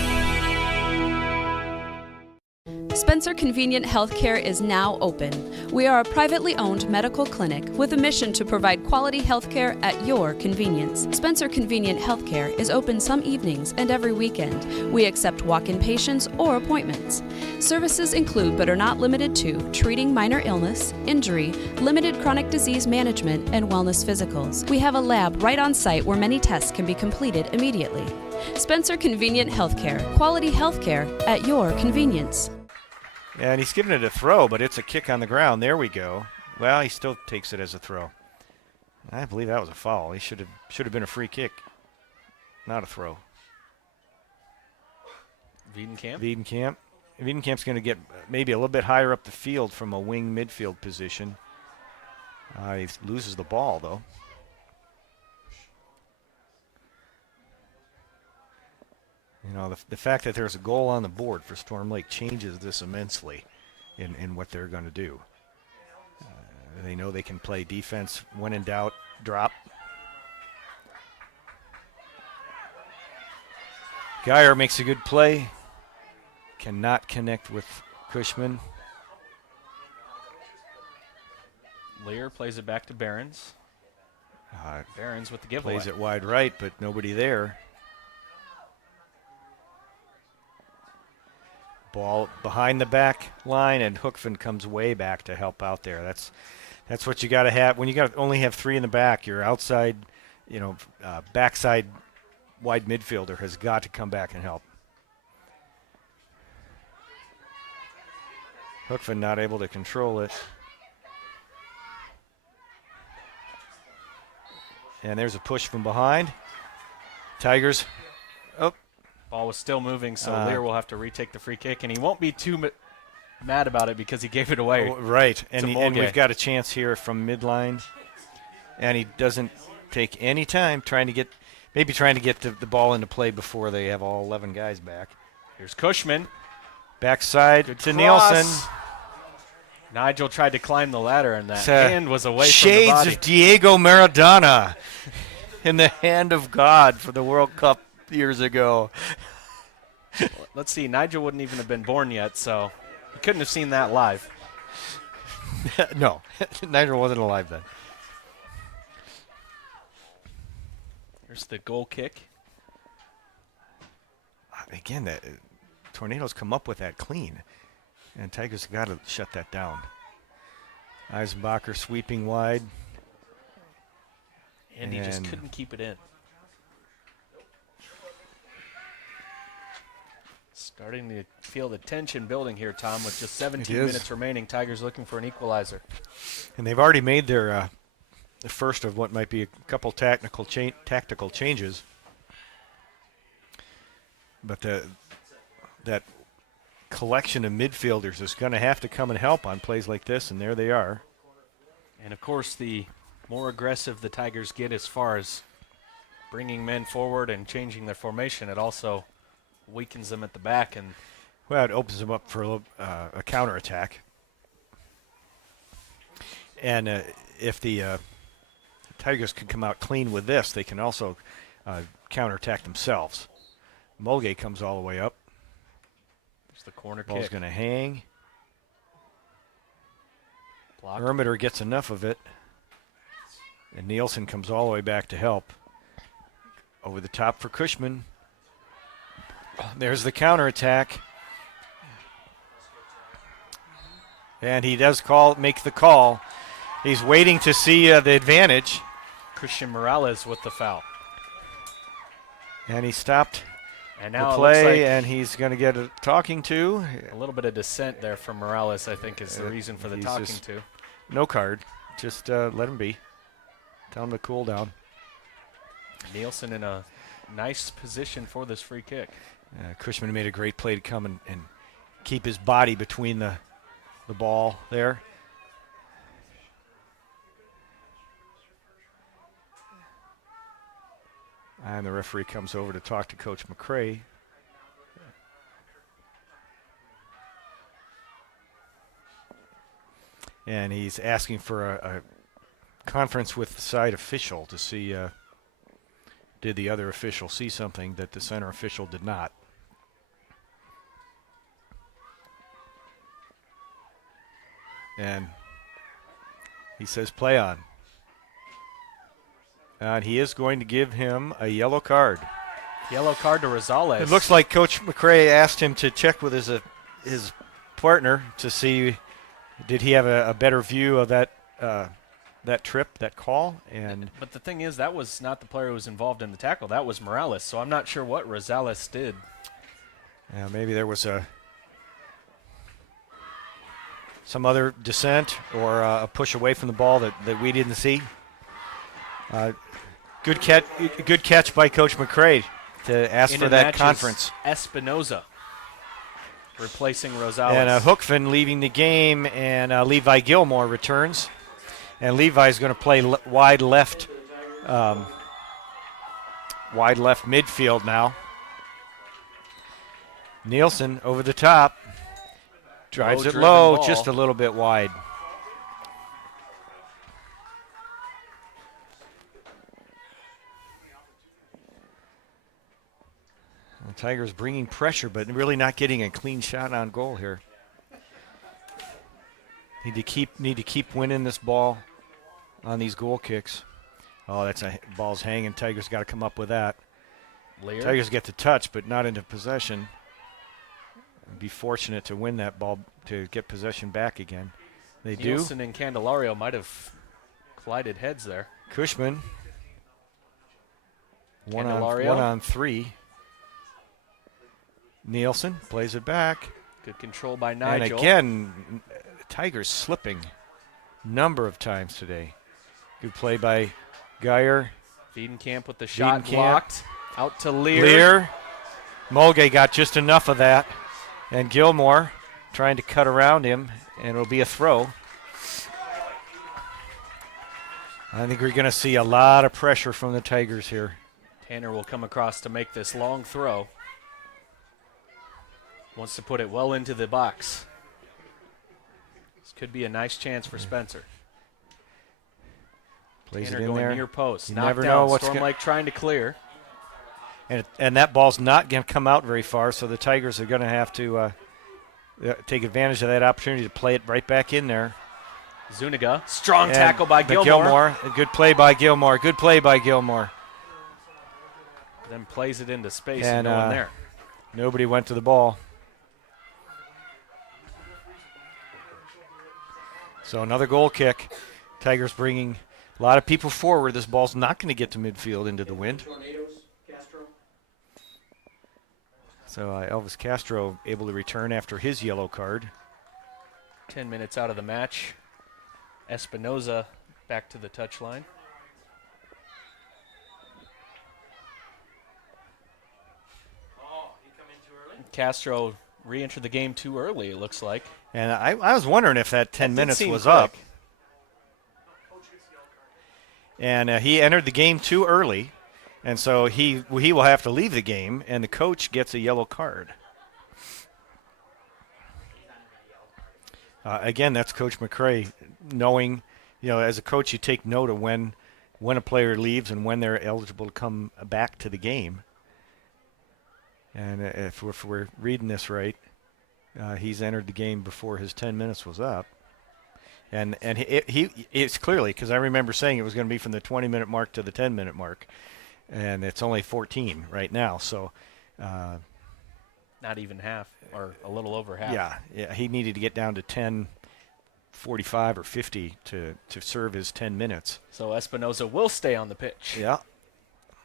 Spencer Convenient Healthcare is now open. We are a privately owned medical clinic with a mission to provide quality healthcare at your convenience. Spencer Convenient Healthcare is open some evenings and every weekend. We accept walk-in patients or appointments. Services include but are not limited to treating minor illness, injury, limited chronic disease management, and wellness physicals. We have a lab right on site where many tests can be completed immediately. Spencer Convenient Healthcare, quality healthcare at your convenience. And he's giving it a throw, but it's a kick on the ground. There we go. Well, he still takes it as a throw. I believe that was a foul. He should have been a free kick, not a throw. Wiedenkamp? Wiedenkamp's going to get maybe a little bit higher up the field from a wing midfield position. He loses the ball, though. You know, the fact that there's a goal on the board for Storm Lake changes this immensely in what they're going to do. They know they can play defense when in doubt, drop. Geyer makes a good play. Cannot connect with Cushman. Lear plays it back to Behrens. Behrens with the giveaway. Plays it wide right, but nobody there. Ball behind the back line, and Hookfin comes way back to help out there. That's what you got to have when you only have 3 in the back. Your outside, backside wide midfielder has got to come back and help. Hookfin not able to control it. And there's a push from behind. Tigers. Oh. Ball was still moving, so Lear will have to retake the free kick, and he won't be too mad about it because he gave it away. Right, and we've got a chance here from midline, and he doesn't take any time trying to get the ball into play before they have all 11 guys back. Here's Cushman. Backside Good to cross. Nielsen. Nigel tried to climb the ladder, and that hand was away from the shades body. of Diego Maradona in the hand of God for the World Cup years ago. Let's see, Nigel wouldn't even have been born yet, so he couldn't have seen that live. No, Nigel wasn't alive then. Here's the goal kick. Again, Tornadoes come up with that clean, and Tigers got to shut that down. Eisenbacher sweeping wide. And he just couldn't keep it in. Starting to feel the tension building here, Tom, with just 17 minutes remaining. Tigers looking for an equalizer. And they've already made their the first of what might be a couple tactical changes. But that collection of midfielders is going to have to come and help on plays like this, and there they are. And, of course, the more aggressive the Tigers get as far as bringing men forward and changing their formation, it also weakens them at the back. And well, it opens them up for a counterattack. And if the Tigers can come out clean with this, they can also counterattack themselves. Mulgay comes all the way up. There's the corner kick. Ball's going to hang. Blocked. Ermitter gets enough of it. And Nielsen comes all the way back to help. Over the top for Cushman. There's the counterattack. And he does make the call. He's waiting to see the advantage. Christian Morales with the foul. And he stopped and now the it looks play, like and he's going to get a talking to. A little bit of dissent there from Morales, I think, is the reason for the talking to. No card. Just let him be. Tell him to cool down. Nielsen in a nice position for this free kick. Cushman made a great play to come and keep his body between the ball there. And the referee comes over to talk to Coach McCray. And he's asking for a conference with the side official to see did the other official see something that the center official did not. And he says play on. And he is going to give him a yellow card. Yellow card to Rosales. It looks like Coach McCray asked him to check with his partner to see did he have a better view of that trip, that call. But the thing is, that was not the player who was involved in the tackle. That was Morales. So I'm not sure what Rosales did. Yeah, maybe there was some other dissent or a push away from the ball that we didn't see. Good catch by Coach McCray to ask for that conference. Espinoza replacing Rosales. And Hookfin leaving the game, and Levi Gilmore returns. And Levi's going to play wide left midfield now. Nielsen over the top. Drives it low, just a little bit wide. The Tigers bringing pressure, but really not getting a clean shot on goal here. Need to keep winning this ball on these goal kicks. Oh, that's ball's hanging. Tigers got to come up with that. Lear. Tigers get the touch, but not into possession. Be fortunate to win that ball to get possession back again. They do. Nielsen and Candelario might have collided heads there. Cushman. One on three. Nielsen plays it back. Good control by Nigel. And again, Tigers slipping number of times today. Good play by Geyer. Wiedenkamp with the shot blocked. Out to Lear. Lear. Mulgay got just enough of that. And Gilmore trying to cut around him, and it'll be a throw. I think we're going to see a lot of pressure from the Tigers here. Tanner will come across to make this long throw. Wants to put it well into the box. This could be a nice chance for Spencer. Plays Tanner it in going there. near post. You Knocked never down. know what's Storm Lake trying to clear. And that ball's not going to come out very far, so the Tigers are going to have to take advantage of that opportunity to play it right back in there. Zuniga, strong tackle by Gilmore. A good play by Gilmore. Good play by Gilmore. Then plays it into space and no one there. Nobody went to the ball. So another goal kick. Tigers bringing a lot of people forward. This ball's not going to get to midfield into the wind. So Elvis Castro able to return after his yellow card. 10 minutes out of the match. Espinoza back to the touchline. Castro re-entered the game too early, it looks like. And I was wondering if that 10 minutes was quick. up. And he entered the game too early, and so he will have to leave the game, and the coach gets a yellow card. Again, that's Coach McCray knowing, as a coach, you take note of when a player leaves and when they're eligible to come back to the game. And if we're reading this right, he's entered the game before his 10 minutes was up. And it's clearly, because I remember saying it was going to be from the 20-minute mark to the 10-minute mark, and it's only 14 right now. So not even half, or a little over half. Yeah, he needed to get down to 10:45 or 50 to serve his 10 minutes. So Espinoza will stay on the pitch. Yeah.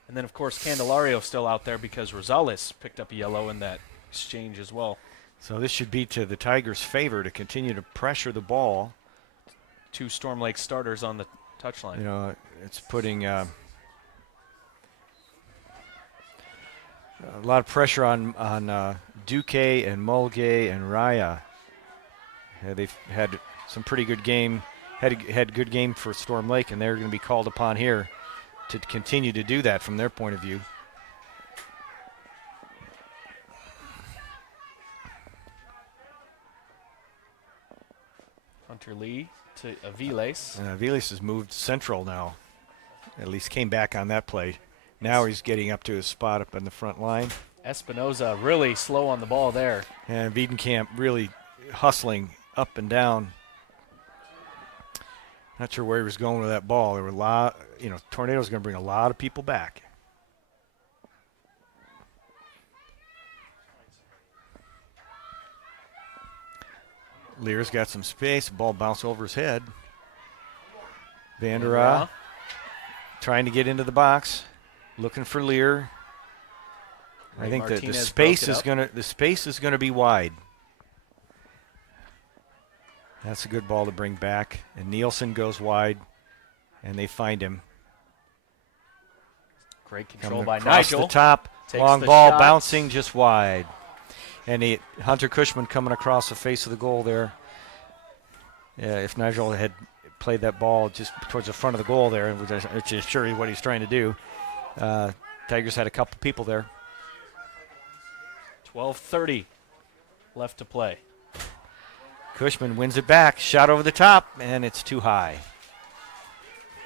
And then, of course, Candelario still out there because Rosales picked up a yellow in that exchange as well. So this should be to the Tigers' favor to continue to pressure the ball. 2 Storm Lake starters on the touchline. It's putting a lot of pressure on Duque and Mulgay and Raya. They've had some pretty good game, had good game for Storm Lake, and they're going to be called upon here to continue to do that from their point of view. Hunter Lee to Aviles. Aviles has moved central now. At least came back on that play. Now he's getting up to his spot up in the front line. Espinoza really slow on the ball there. And Wiedenkamp really hustling up and down. Not sure where he was going with that ball. There were a lot, Tornado's going to bring a lot of people back. Lear's got some space. Ball bounced over his head. Vandera trying to get into the box, looking for Lear. I think that the space is gonna be wide. That's a good ball to bring back. And Nielsen goes wide, and they find him. Great control by across Nigel. The top, Takes long the ball shot. bouncing just wide. And Hunter Cushman coming across the face of the goal there. Yeah, if Nigel had played that ball just towards the front of the goal there, which is sure what he's trying to do, Tigers had a couple people there. 12:30 left to play. Cushman wins it back, shot over the top, and it's too high.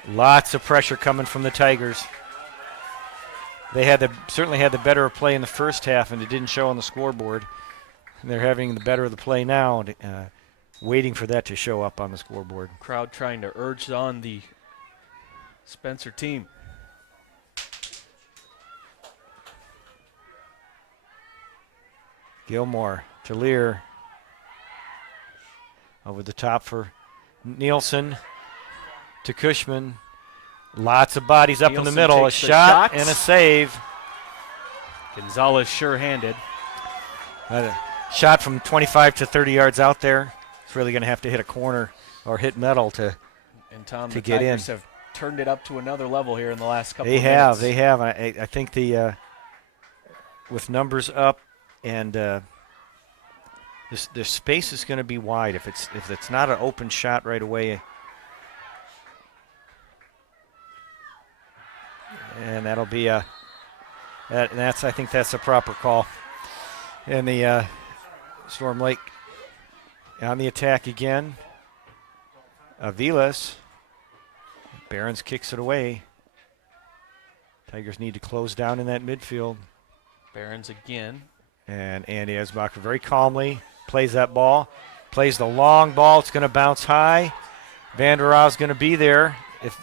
Lots of pressure coming from the Tigers. They certainly had the better of play in the first half, and it didn't show on the scoreboard. And they're having the better of the play now, waiting for that to show up on the scoreboard. Crowd trying to urge on the Spencer team. Gilmore to Lear. Over the top for Nielsen to Cushman. Lots of bodies up in the middle. A shot and a save. Gonzalez sure-handed. Shot from 25 to 30 yards out there. It's really going to have to hit a corner or hit metal to Tom, to the get Tigers in. have turned it up to another level here in the last couple of minutes. They have. I think with numbers up and the space is going to be wide if it's not an open shot right away. And that'll be I think that's a proper call. And the Storm Lake on the attack again. Aviles. Barons kicks it away. Tigers need to close down in that midfield. Barons again. And Andy Esbacher very calmly plays that ball. Plays the long ball. It's going to bounce high. Vanderaa's going to be there.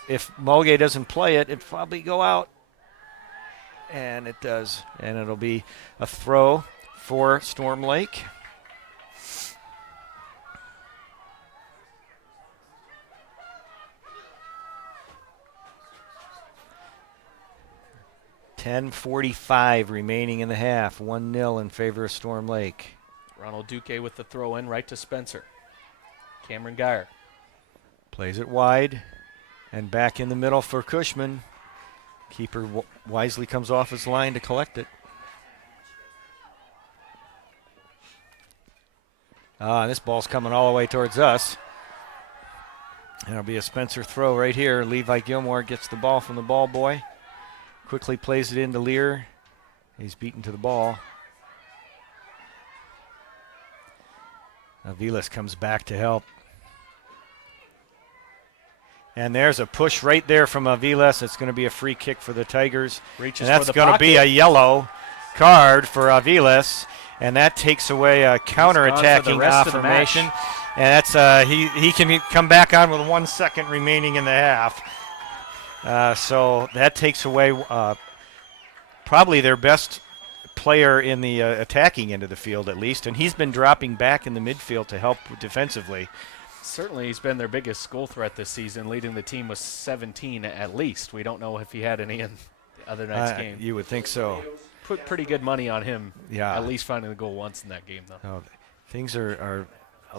If Mulgay doesn't play it, it'll probably go out. And it does. And it'll be a throw for Storm Lake. 10:45 remaining in the half. 1-0 in favor of Storm Lake. Ronald Duque with the throw in right to Spencer. Cameron Geyer. Plays it wide and back in the middle for Cushman. Keeper wisely comes off his line to collect it. This ball's coming all the way towards us. And it'll be a Spencer throw right here. Levi Gilmore gets the ball from the ball boy. Quickly plays it into Lear. He's beaten to the ball. Aviles comes back to help. And there's a push right there from Aviles. It's going to be a free kick for the Tigers. Reaches and that's for the going to be a yellow card for Aviles. And that takes away a counter-attacking formation. And that's he can come back on with 1 second remaining in the half. So that takes away probably their best player in the attacking end of the field, at least. And he's been dropping back in the midfield to help defensively. Certainly he's been their biggest goal threat this season, leading the team with 17 at least. We don't know if he had any in the other night's game. You would think so. Put pretty good money on him, yeah. At least finding the goal once in that game, though. Oh, things are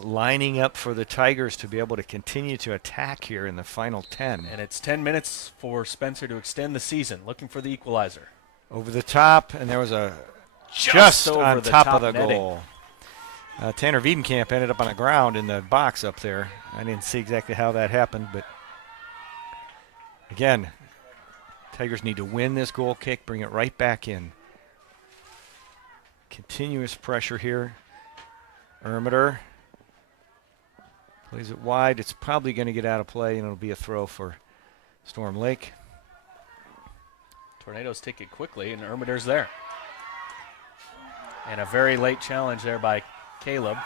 lining up for the Tigers to be able to continue to attack here in the final 10. And it's 10 minutes for Spencer to extend the season, looking for the equalizer. Over the top, and there was a just on top of the netting. goal. Tanner Wiedenkamp ended up on the ground in the box up there. I didn't see exactly how that happened, but again, Tigers need to win this goal kick, bring it right back in. Continuous pressure here. Ermitter plays it wide. It's probably going to get out of play, and it'll be a throw for Storm Lake. Tornadoes take it quickly, and Ermitter's there. And a very late challenge there by Caleb.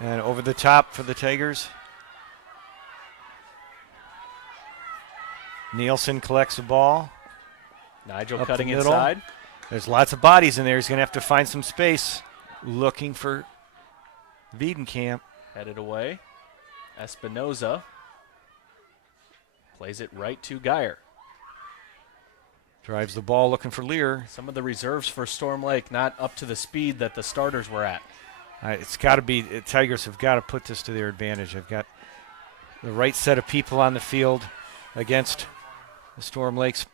And over the top for the Tigers. Nielsen collects the ball. Nigel cutting inside. There's lots of bodies in there. He's going to have to find some space. Looking for Wiedenkamp. Headed away. Espinoza plays it right to Geyer. Drives the ball looking for Lear. Some of the reserves for Storm Lake not up to the speed that the starters were at. It's got to be, Tigers have got to put this to their advantage. They've got the right set of people on the field against the Storm Lakes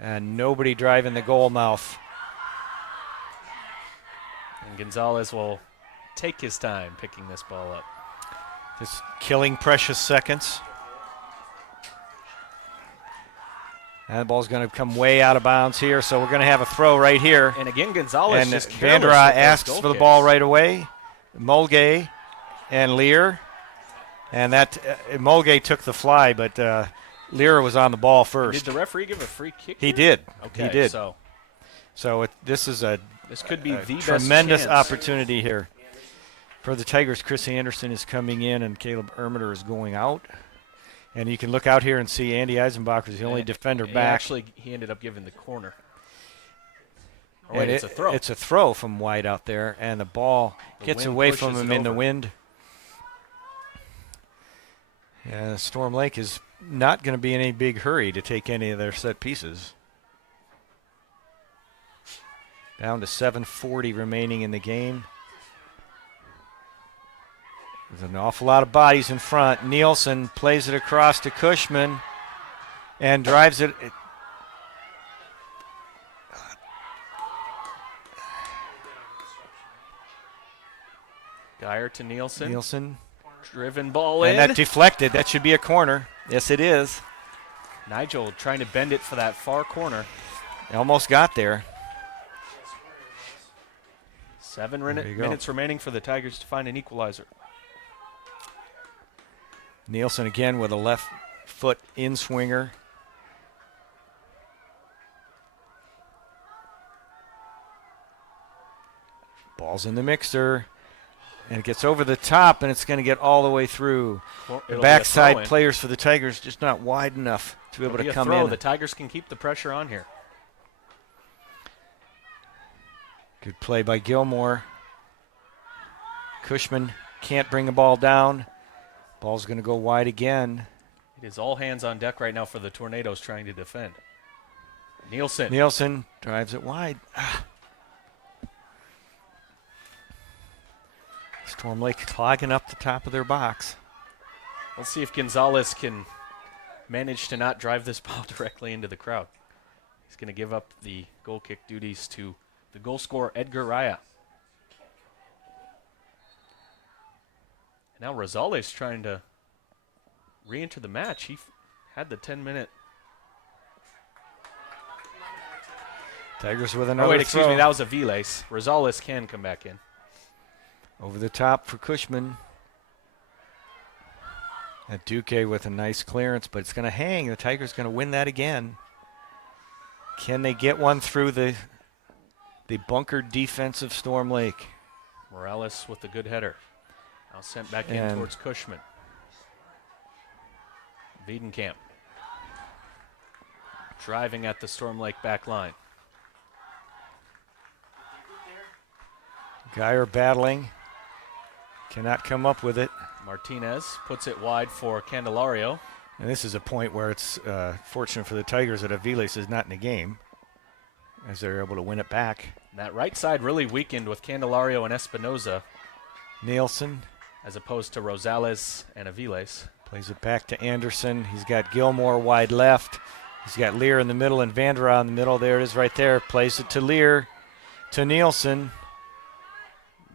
and nobody driving the goal mouth. And Gonzalez will take his time picking this ball up. Just killing precious seconds. And the ball's going to come way out of bounds here, so we're going to have a throw right here. And again, Gonzalez and just careless Vandera with those asks goal for the kicks. ball right away. Mulgay and Lear. And that Mulgay took the fly, but Lear was on the ball first. Did the referee give a free kick? He here? did. Okay, he did. So this is this could be the tremendous best chance. opportunity here. For the Tigers, Chris Anderson is coming in and Caleb Ermitter is going out. And you can look out here and see Andy Eisenbach is the only defender back. Actually, he ended up giving the corner. Oh, And wait, it's a throw. It's a throw from wide out there, and the ball gets away from pushes him it in the over. wind. Storm Lake is not going to be in any big hurry to take any of their set pieces. Down to 7:40 remaining in the game. There's an awful lot of bodies in front. Nielsen plays it across to Cushman and drives it. Geyer to Nielsen. Nielsen. Driven ball And in. that deflected. That should be a corner. Yes, it is. Nigel trying to bend it for that far corner. Almost got there. 7 There you go. minutes remaining for the Tigers to find an equalizer. Nielsen again with a left foot in swinger. Ball's in the mixer. And it gets over the top, and it's going to get all the way through. Well, The it'll be a backside throw-in. players for the Tigers just not wide enough to be able It'll to a come throw. in. The Tigers can keep the pressure on here. Good play by Gilmore. Cushman can't bring the ball down. Ball's going to go wide again. He It is all hands on deck right now for the Tornadoes trying to defend. Nielsen. Nielsen drives it wide. Storm Lake clogging up the top of their box. Let's see if Gonzalez can manage to not drive this ball directly into the crowd. He's going to give up the goal kick duties to the goal scorer, Edgar Raya. Now Rosales trying to re-enter the match. He had the 10-minute. Tigers with another wait, excuse throw. me, that was Aviles. Rosales can come back in. Over the top for Cushman. And Duque with a nice clearance, but it's going to hang. The Tigers going to win that again. Can they get one through the bunkered defense of Storm Lake? Morales with the good header. Now sent back in towards Cushman. Wiedenkamp driving at the Storm Lake back line. Geyer battling. Cannot come up with it. Martinez puts it wide for Candelario. And this is a point where it's fortunate for the Tigers that Aviles is not in the game, as they're able to win it back. And that right side really weakened with Candelario and Espinoza. Nielsen. As opposed to Rosales and Aviles. Plays it back to Anderson. He's got Gilmore wide left. He's got Lear in the middle and Vandera in the middle. There it is right there. Plays it to Lear, to Nielsen.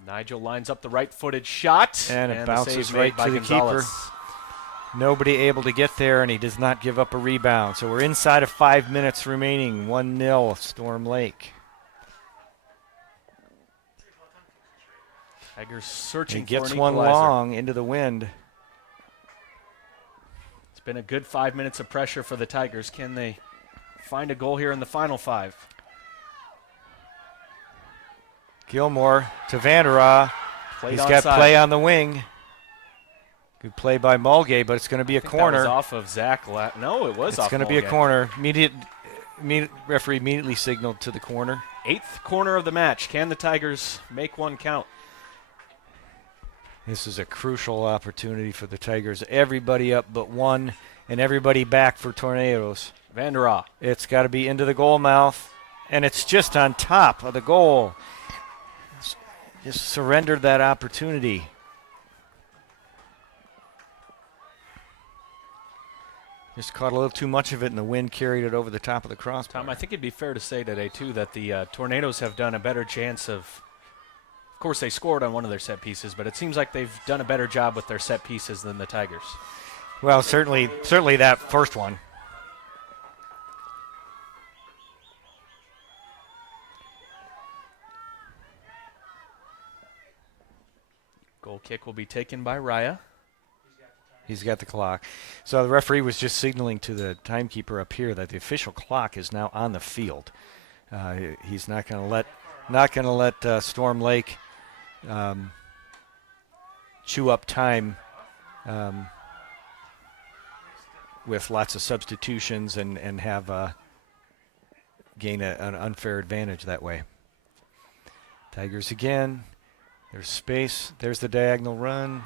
Nigel lines up the right-footed shot. And it bounces right to the keeper. Nobody able to get there, and he does not give up a rebound. So we're inside of 5 minutes remaining. 1-0 Storm Lake. Tigers searching for an equalizer. Gets one long into the wind. It's been a good 5 minutes of pressure for the Tigers. Can they find a goal here in the final 5? Gilmore to Vandera. He's got play on the wing. Good play by Mulgay, but it's going to be a corner. That was off of Zach. No, it was off. It's going to be a corner. Referee immediately signaled to the corner. 8th corner of the match. Can the Tigers make one count? This is a crucial opportunity for the Tigers. Everybody up but one, and everybody back for Tornadoes. Vandera. It's got to be into the goal mouth, and it's just on top of the goal. Just surrendered that opportunity. Just caught a little too much of it, and the wind carried it over the top of the crossbar. Tom, I think it'd be fair to say today, too, that the Tornadoes have done a better chance of course, they scored on one of their set pieces, but it seems like they've done a better job with their set pieces than the Tigers. Well, certainly that first one. Goal kick will be taken by Raya. He's got the clock. So the referee was just signaling to the timekeeper up here that the official clock is now on the field. He's not going to let Storm Lake chew up time with lots of substitutions and have gain an unfair advantage that way. Tigers again. There's space. There's the diagonal run.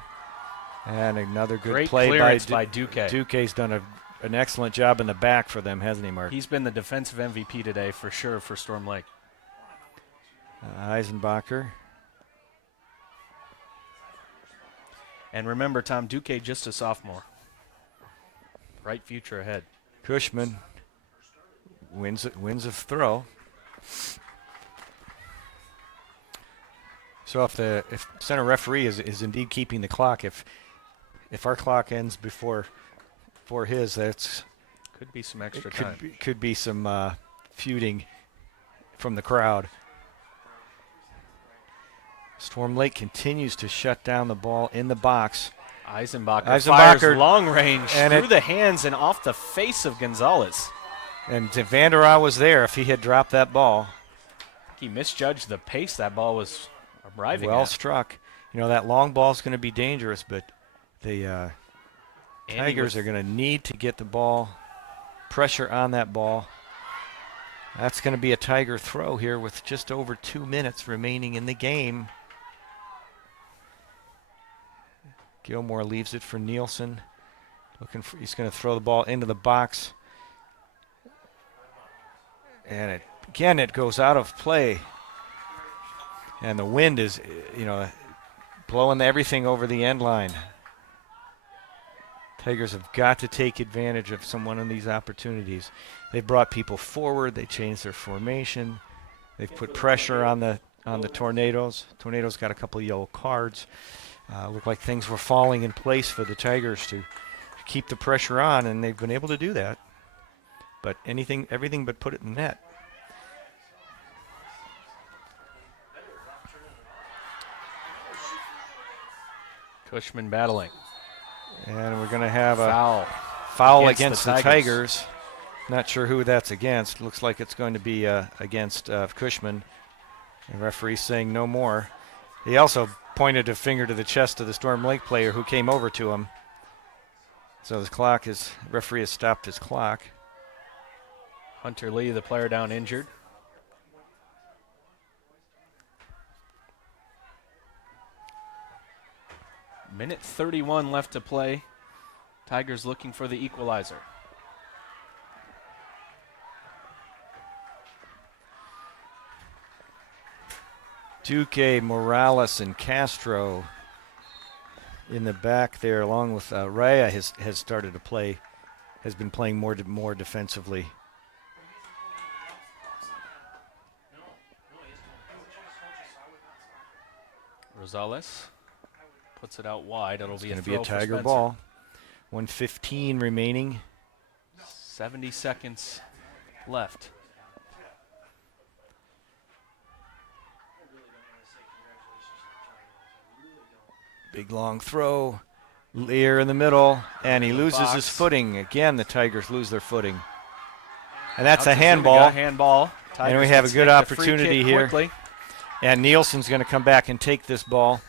And another good Great play by Duque. Duque's done an excellent job in the back for them, hasn't he, Mark? He's been the defensive MVP today for sure for Storm Lake. Eisenbacher. And remember, Tom, Duque just a sophomore. Bright future ahead. Cushman wins a throw. So if center referee is indeed keeping the clock, if our clock ends before his, that's could be some extra time. Could be some feuding from the crowd. Storm Lake continues to shut down the ball in the box. Eisenbacher fires long range through the hands and off the face of Gonzalez. And Vandera was there if he had dropped that ball. He misjudged the pace that ball was arriving well at. Struck. You know, that long ball is going to be dangerous, but the Tigers are going to need to get the ball, pressure on that ball. That's going to be a Tiger throw here with just over 2 minutes remaining in the game. Gilmore leaves it for Nielsen. He's going to throw the ball into the box. And again, it goes out of play. And the wind is, blowing everything over the end line. Tigers have got to take advantage of one of these opportunities. They've brought people forward. They changed their formation. They've put pressure on the Tornadoes. Tornadoes got a couple of yellow cards. Looked like things were falling in place for the Tigers to keep the pressure on, and they've been able to do that. But everything but put it in the net. Cushman battling. And we're going to have a foul against the Tigers. Not sure who that's against. Looks like it's going to be against Cushman. The referee saying no more. He also pointed a finger to the chest of the Storm Lake player who came over to him. So referee has stopped his clock. Hunter Lee, the player down injured. Minute 31 left to play. Tigers looking for the equalizer. Duque, Morales, and Castro in the back there, along with Raya has started to play, has been playing more defensively. Rosales puts it out wide. It'll be going to be a Tiger ball. 1:15 remaining. 70 seconds left. Big long throw. Lear in the middle, and he loses his footing. Again, the Tigers lose their footing. And that's a handball. Handball. And we have a good opportunity here. And Nielsen's going to come back and take this ball.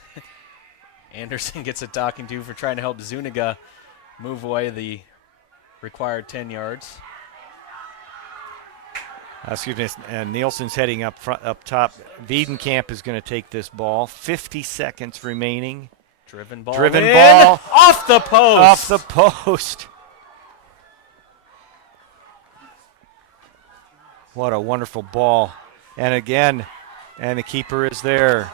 Anderson gets a talking to for trying to help Zuniga move away the required 10 yards. Excuse me, and Nielsen's heading up top. Wiedenkamp is going to take this ball. 50 seconds remaining. Driven ball. Off the post. Off the post. What a wonderful ball. And again, and the keeper is there.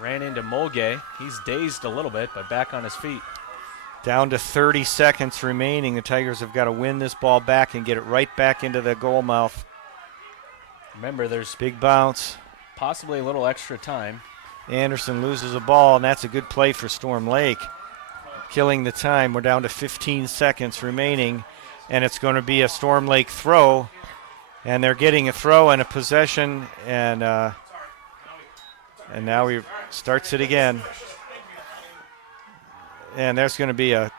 Ran into Mulgay. He's dazed a little bit, but back on his feet. Down to 30 seconds remaining. The Tigers have got to win this ball back and get it right back into the goal mouth. Remember, there's big bounce. Possibly a little extra time. Anderson loses a ball, and that's a good play for Storm Lake. Killing the time. We're down to 15 seconds remaining, and it's going to be a Storm Lake throw. And they're getting a throw and a possession, and now he starts it again. And there's going to be a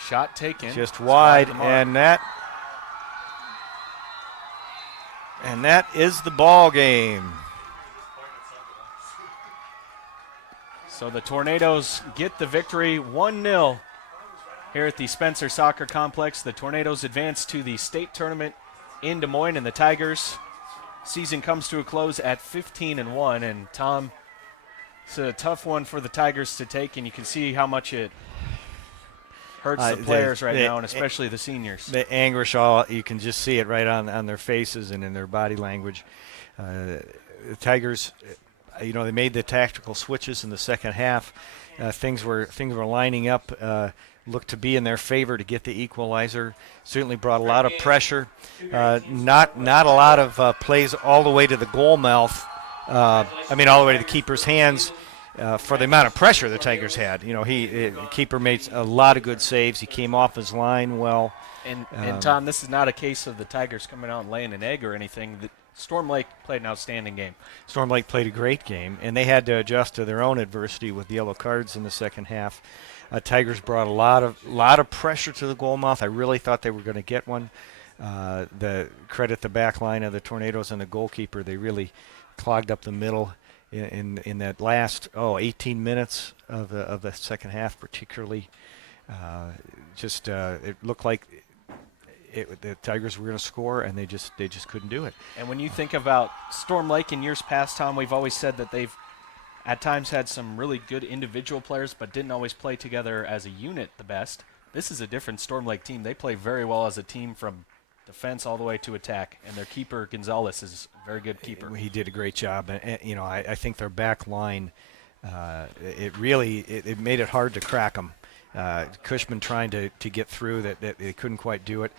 shot taken. Just wide, and that is the ball game. So the Tornadoes get the victory 1-0 here at the Spencer Soccer Complex. The Tornadoes advance to the state tournament in Des Moines, and the Tigers season comes to a close at 15-1. And Tom, it's a tough one for the Tigers to take, and you can see how much it hurts the players right now, and especially the seniors. The anguish, you can just see it right on their faces and in their body language. The Tigers, they made the tactical switches in the second half. Things were lining up, looked to be in their favor to get the equalizer. Certainly brought a lot of pressure. Not a lot of plays all the way to the goal mouth. All the way to the keeper's hands. For the amount of pressure the Tigers had. The keeper made a lot of good saves. He came off his line well. And Tom, this is not a case of the Tigers coming out and laying an egg or anything. Storm Lake played an outstanding game. Storm Lake played a great game, and they had to adjust to their own adversity with yellow cards in the second half. Tigers brought a lot of pressure to the goal mouth. I really thought they were going to get one. The back line of the Tornadoes and the goalkeeper. They really clogged up the middle in that last 18 minutes of the second half, particularly. It looked like the Tigers were going to score, and they just couldn't do it. And when you think about Storm Lake in years past, Tom, we've always said that they've at times had some really good individual players, but didn't always play together as a unit the best. This is a different Storm Lake team. They play very well as a team from defense all the way to attack, and their keeper, Gonzalez, is a very good keeper. He did a great job. And you know, I think their back line, it made it hard to crack them. Cushman trying to get through, that they couldn't quite do it.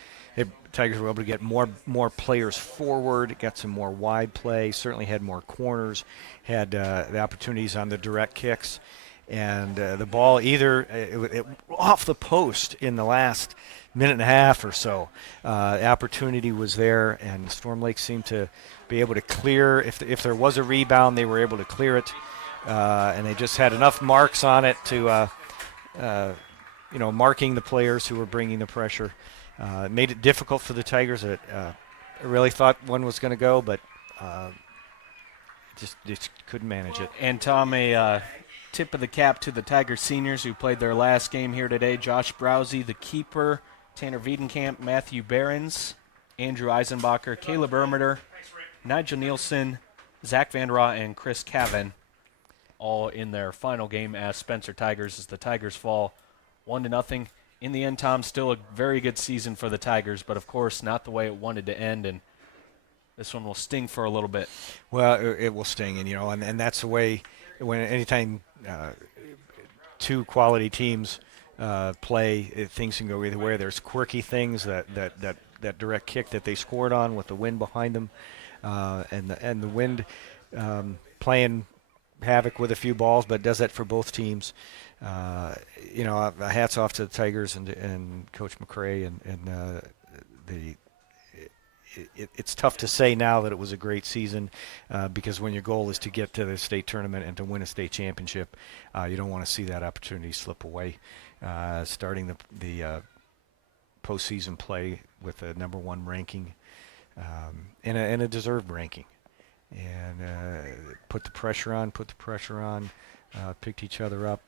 Tigers were able to get more players forward, got some more wide play, certainly had more corners, had the opportunities on the direct kicks. And the ball either off the post in the last minute and a half or so. The opportunity was there, and Storm Lake seemed to be able to clear. If there was a rebound, they were able to clear it, and they just had enough marks on it to, marking the players who were bringing the pressure. It made it difficult for the Tigers. I really thought one was going to go, but just couldn't manage it. And Tom, a tip of the cap to the Tigers seniors who played their last game here today. Josh Browsey, the keeper, Tanner Wiedenkamp, Matthew Behrens, Andrew Eisenbacher, Caleb Ermiter, Nigel Nielsen, Zach Vanderraa, and Chris Cavan, all in their final game as Spencer Tigers, as the Tigers fall 1-0. In the end, Tom, still a very good season for the Tigers, but of course not the way it wanted to end, and this one will sting for a little bit. Well, it will sting, and that's the way. Anytime two quality teams play, things can go either way. There's quirky things, that direct kick that they scored on with the wind behind them, and the wind playing havoc with a few balls, but does that for both teams. Hats off to the Tigers and Coach McCray and it's tough to say now that it was a great season because when your goal is to get to the state tournament and to win a state championship, you don't want to see that opportunity slip away. Starting the postseason play with a number 1 ranking and a deserved ranking, and put the pressure on, picked each other up.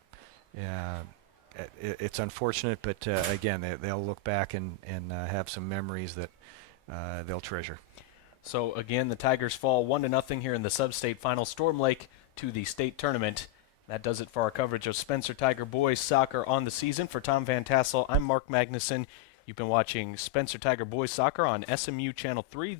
It's unfortunate, but again, they'll look back and have some memories that they'll treasure. So again, the Tigers fall 1-0 here in the Substate Final. Storm Lake to the state tournament. That does it for our coverage of Spencer Tiger boys soccer on the season. For Tom Van Tassel, I'm Mark Magnuson. You've been watching Spencer Tiger boys soccer on SMU Channel 3.